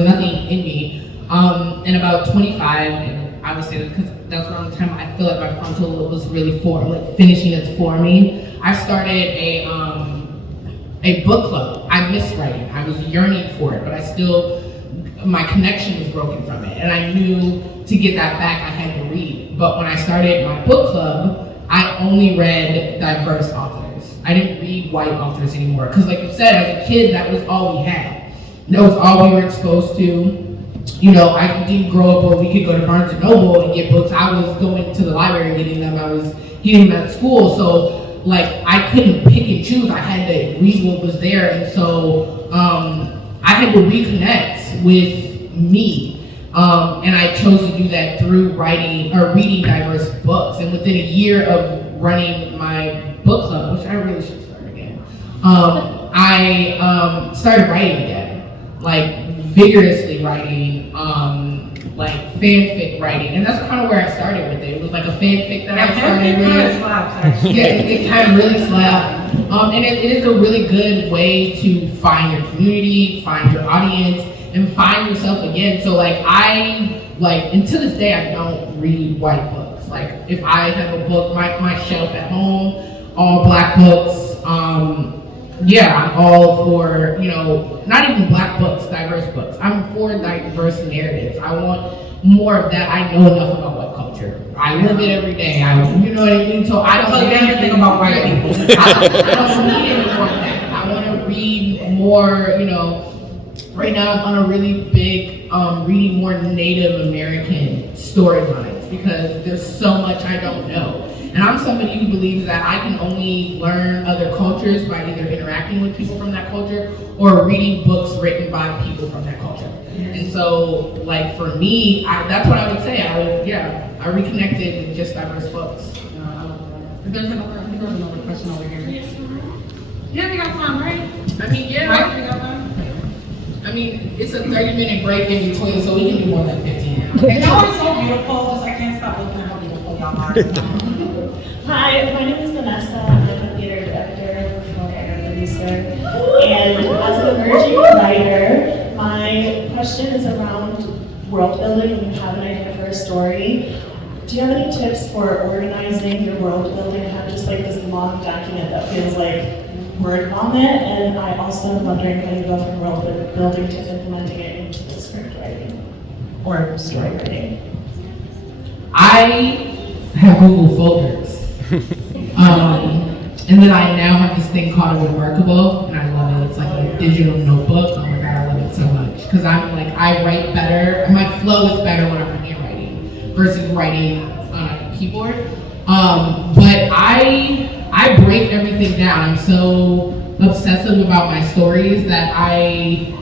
nothing in me. And about 25, and I would say that because that's around the time I feel like my frontal lobe was really finishing its forming. I started a book club. I missed writing. I was yearning for it, but my connection was broken from it. And I knew to get that back, I had to read. But when I started my book club, I only read diverse authors. I didn't read white authors anymore. Because like you said, as a kid, that was all we had. That was all we were exposed to. You know, I didn't grow up where we could go to Barnes & Noble and get books. I was going to the library and getting them. I was getting them at school. So like, I couldn't pick and choose. I had to read what was there. And so I had to reconnect with me. And I chose to do that through reading diverse books. And within a year of running my book club, which I really should start again, I started writing again, like vigorously writing, like fanfic writing. And that's kind of where I started with it. It was like a fanfic that I started with. Yeah, it kind of really slapped. And it is a really good way to find your community, find your audience, and find yourself again. So like and to this day, I don't read white books. Like if I have a book, my shelf at home, all black books, I'm all for, you know, not even black books, diverse books. I'm for diverse narratives. I want more of that. I know enough about white culture. I live it every day. You know what I mean? So I don't need anything about white people. I don't need any more of that. I want to read more, you know. Right now I'm on a really big reading more Native American storylines because there's so much I don't know. And I'm somebody who believes that I can only learn other cultures by either interacting with people from that culture or reading books written by people from that culture. And so, like for me, that's what I would say. I reconnected with just diverse books. There's another question over here. Yeah, we got time, right? I mean, yeah. We got time. I mean, it's a 30-minute break in between, so we can do more than 15. And y'all are so beautiful, just I can't stop looking at how beautiful y'all are. Hi, my name is Vanessa. I'm a theater director, professional and producer. And as an emerging writer, my question is around world building when you have an idea for a story. Do you have any tips for organizing your world building and have just like this long document that feels like word vomit? And I also am wondering how you go from world building to implementing it into the script writing or story writing. I have Google folders. And then I now have this thing called a Remarkable, and I love it. It's like a digital notebook. Oh my God, I love it so much. Because I write better, my flow is better when I'm handwriting versus writing on a keyboard. But I break everything down. I'm so obsessive about my stories that I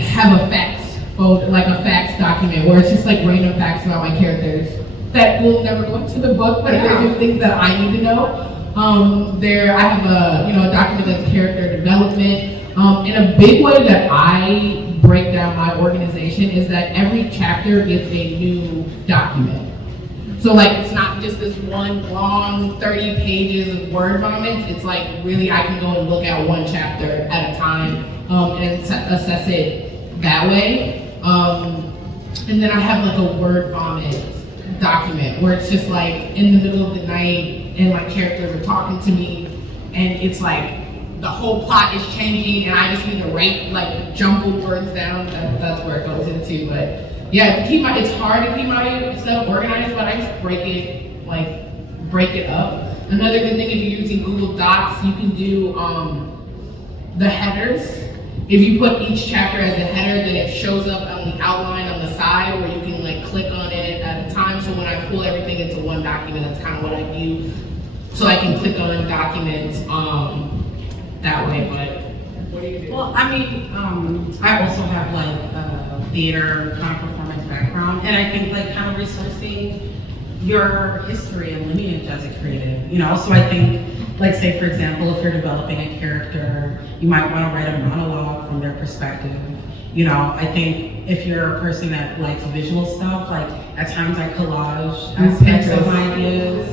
have a facts folder, like a facts document where it's just like random facts about my characters that will never go into the book, but they're just things that I need to know. I have a document that's character development. And a big way that I break down my organization is that every chapter gets a new document. So like it's not just this one long 30 pages of word vomit. It's like really I can go and look at one chapter at a time and assess it that way. And then I have like a word vomit document where it's just like in the middle of the night and my characters are talking to me and it's like the whole plot is changing and I just need to write like jumbled words down. That's where it goes into. But yeah, it's hard to keep my stuff organized, but I just break it up. Another good thing if you're using Google Docs, you can do the headers. If you put each chapter as a header, then it shows up on the outline on the side where you can like click on it at a time. So when I pull everything into one document, that's kind of what I do. So I can click on documents that way, but what do you do? Well, I mean, I also have like a theater kind of performance background, and I think like kind of resourcing your history and lineage as a creative, So I think, like say for example, if you're developing a character, you might want to write a monologue from their perspective. I think if you're a person that likes visual stuff, like at times I collage aspects of my ideas.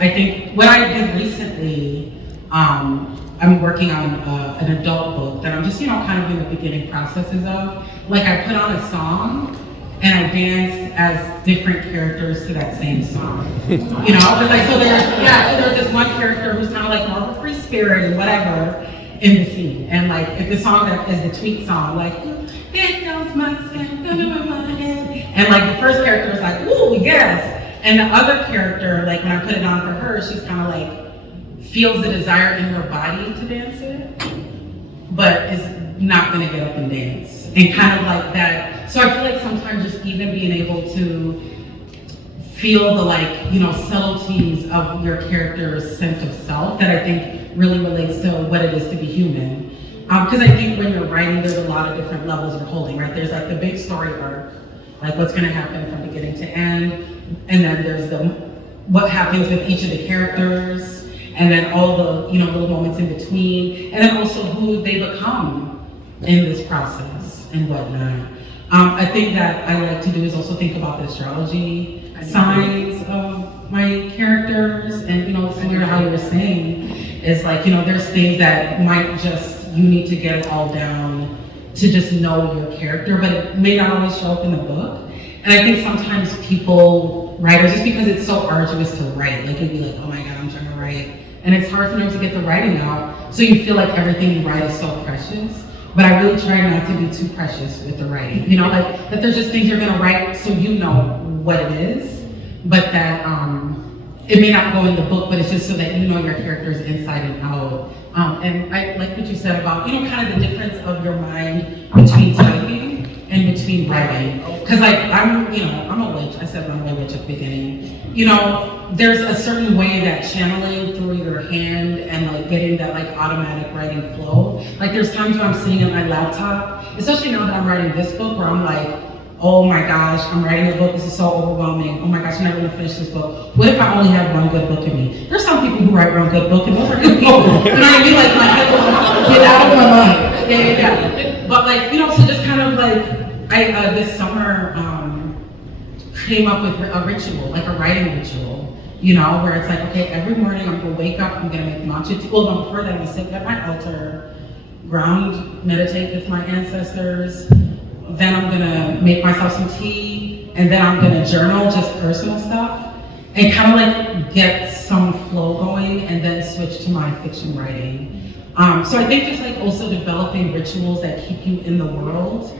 I think what I did recently, I'm working on an adult book that I'm just, kind of in the beginning processes of. Like I put on a song and I danced as different characters to that same song. You know, because like, so there's this one character who's kind of like more of a free spirit and whatever in the scene. And like, if the song that is the tweet song, like, it goes my skin, my head. And like the first character is like, ooh, yes. And the other character, like when I put it on for her, she's kind of like, feels the desire in her body to dance it, but is not gonna get up and dance. And kind of like that. So I feel like sometimes just even being able to feel the like, you know, subtleties of your character's sense of self that I think really relates to what it is to be human. Because I think when you're writing, there's a lot of different levels you're holding, right? There's like the big story arc, like what's gonna happen from beginning to end. And then there's what happens with each of the characters, and then all the, you know, little moments in between, and then also who they become in this process and whatnot. I think that I like to do is also think about the astrology signs of my characters, and you know, similar to how you were saying, is like, you know, there's things that might just, you need to get it all down to just know your character, but it may not always show up in the book. And I think sometimes writers, just because it's so arduous to write, like you'd be like, oh my God, I'm trying to write. And it's hard for them to get the writing out. So you feel like everything you write is so precious. But I really try not to be too precious with the writing. You know, like that there's just things you're gonna write so you know what it is, but that it may not go in the book, but it's just so that you know your characters inside and out. And I like what you said about, you know, kind of the difference of your mind between typing and between writing. Because like, I'm a witch. I said I'm a witch at the beginning. You know, there's a certain way that channeling through your hand and like getting that like automatic writing flow. Like there's times when I'm sitting at my laptop, especially now that I'm writing this book, where I'm like, oh my gosh, I'm writing a book, this is so overwhelming. Oh my gosh, I'm never gonna finish this book. What if I only had one good book in me? There's some people who write one good book, and those are good people. You know what I mean? Like my head will get out of my mind. Yeah. But like, you know, so just kind of like, I this summer came up with a ritual, like a writing ritual, you know, where it's like, okay, every morning I'm gonna wake up, I'm gonna make matcha tea. Well, no, before that, I'm gonna sit at my altar, ground, meditate with my ancestors. Then I'm gonna make myself some tea, and then I'm gonna journal just personal stuff, and kind of like get some flow going, and then switch to my fiction writing. So I think just like also developing rituals that keep you in the world,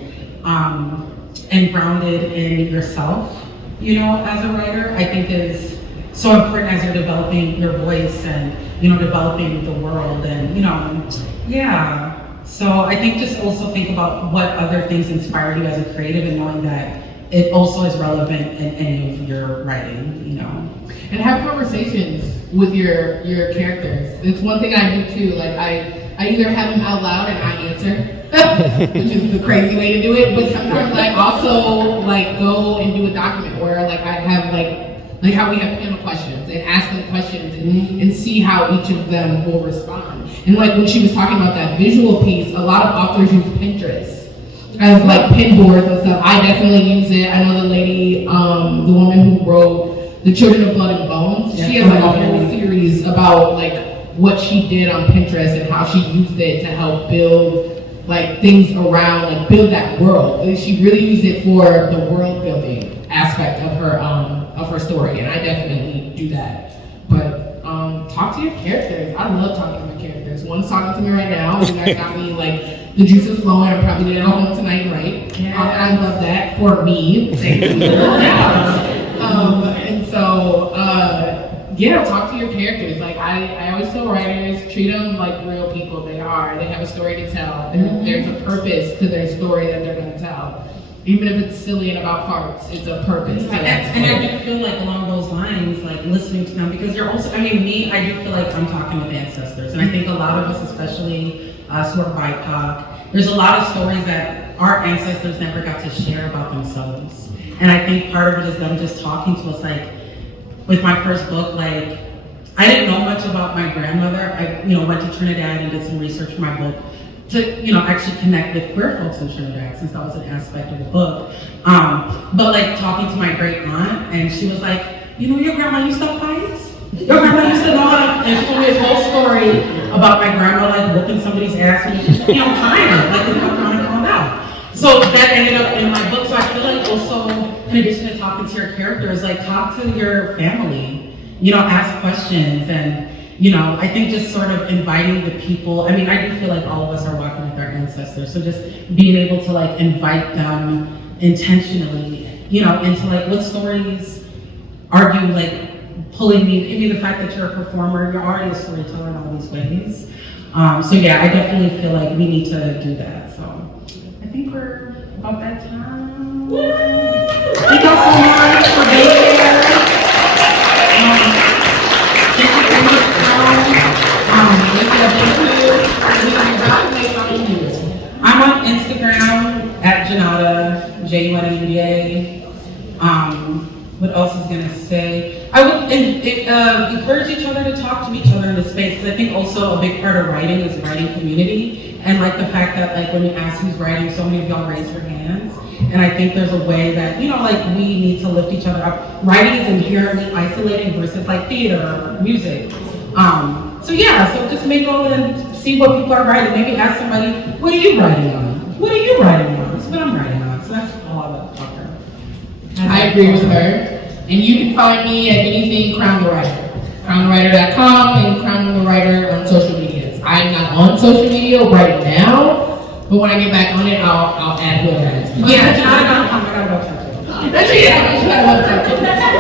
and grounded in yourself, you know, as a writer, I think is so important as you're developing your voice and, you know, developing the world and, you know, yeah. So I think just also think about what other things inspire you as a creative and knowing that it also is relevant in any of your writing, you know. And have conversations with your characters. It's one thing I do too, like I either have them out loud and I answer, which is the crazy way to do it, but sometimes I also like go and do a document where like I have like how we have panel questions and ask them questions and see how each of them will respond. And like when she was talking about that visual piece, a lot of authors use Pinterest as like pin boards and stuff. I definitely use it. I know the lady, the woman who wrote The Children of Blood and Bones, she has like a whole series about like what she did on Pinterest and how she used it to help build like things around, like build that world. And she really used it for the world building aspect of her story, and I definitely do that. But talk to your characters. I love talking to my characters. One's talking to me right now. You guys got me like the juice is flowing. I'm probably gonna go home tonight and write. And I love that for me. Thank you. And so yeah, talk to your characters. Like I always tell writers, treat them like real people they are. They have a story to tell. There's a purpose to their story that they're gonna tell. Even if it's silly and about farts, it's a purpose to that and I do feel like along those lines, like listening to them, because you're also, I mean, I do feel like I'm talking with ancestors, and I think a lot of us, especially us who are Bipoc, there's a lot of stories that our ancestors never got to share about themselves. And I think part of it is them just talking to us, like, with my first book, like, I didn't know much about my grandmother. I, went to Trinidad and did some research for my book to, actually connect with queer folks in Trinidad, since that was an aspect of the book. But like talking to my great aunt, and she was like, your grandma used to fight? Your grandma used to know how to, and she told me this whole story about my grandma like whooping somebody's ass when she, tired, like the fuck on and called out. So that ended up in my book, so I feel like also addition to talking to your characters, like talk to your family, you know, ask questions, and you know, I think just sort of inviting the people. I mean, I do feel like all of us are walking with our ancestors, so just being able to like invite them intentionally, you know, into like what stories are you like pulling me? I mean, the fact that you're a performer, you're already a storyteller in all these ways. So yeah, I definitely feel like we need to do that. So I think we're about that time. Thank you so much for being here. Thank you so much. I'm on Instagram at Junauda, Junauda. What else is gonna say? I would encourage each other to talk to each other in the space, because I think also a big part of writing is writing community, and like the fact that like when you ask who's writing, so many of y'all raise your hands, and I think there's a way that, you know, like we need to lift each other up. Writing is inherently isolating versus like theater or music. So yeah, so just mingle and see what people are writing. Maybe ask somebody, what are you writing on? What are you writing on? That's what I'm writing on. So that's all I would talk about. I agree with her. And you can find me at anything Crown the Writer. CrownTheWriter.com and Crown the Writer on social medias. I'm not on social media right now, but when I get back on it, I'll add whoever has. Yeah, Junauda.com. I got a website too. That's it. I got a website too.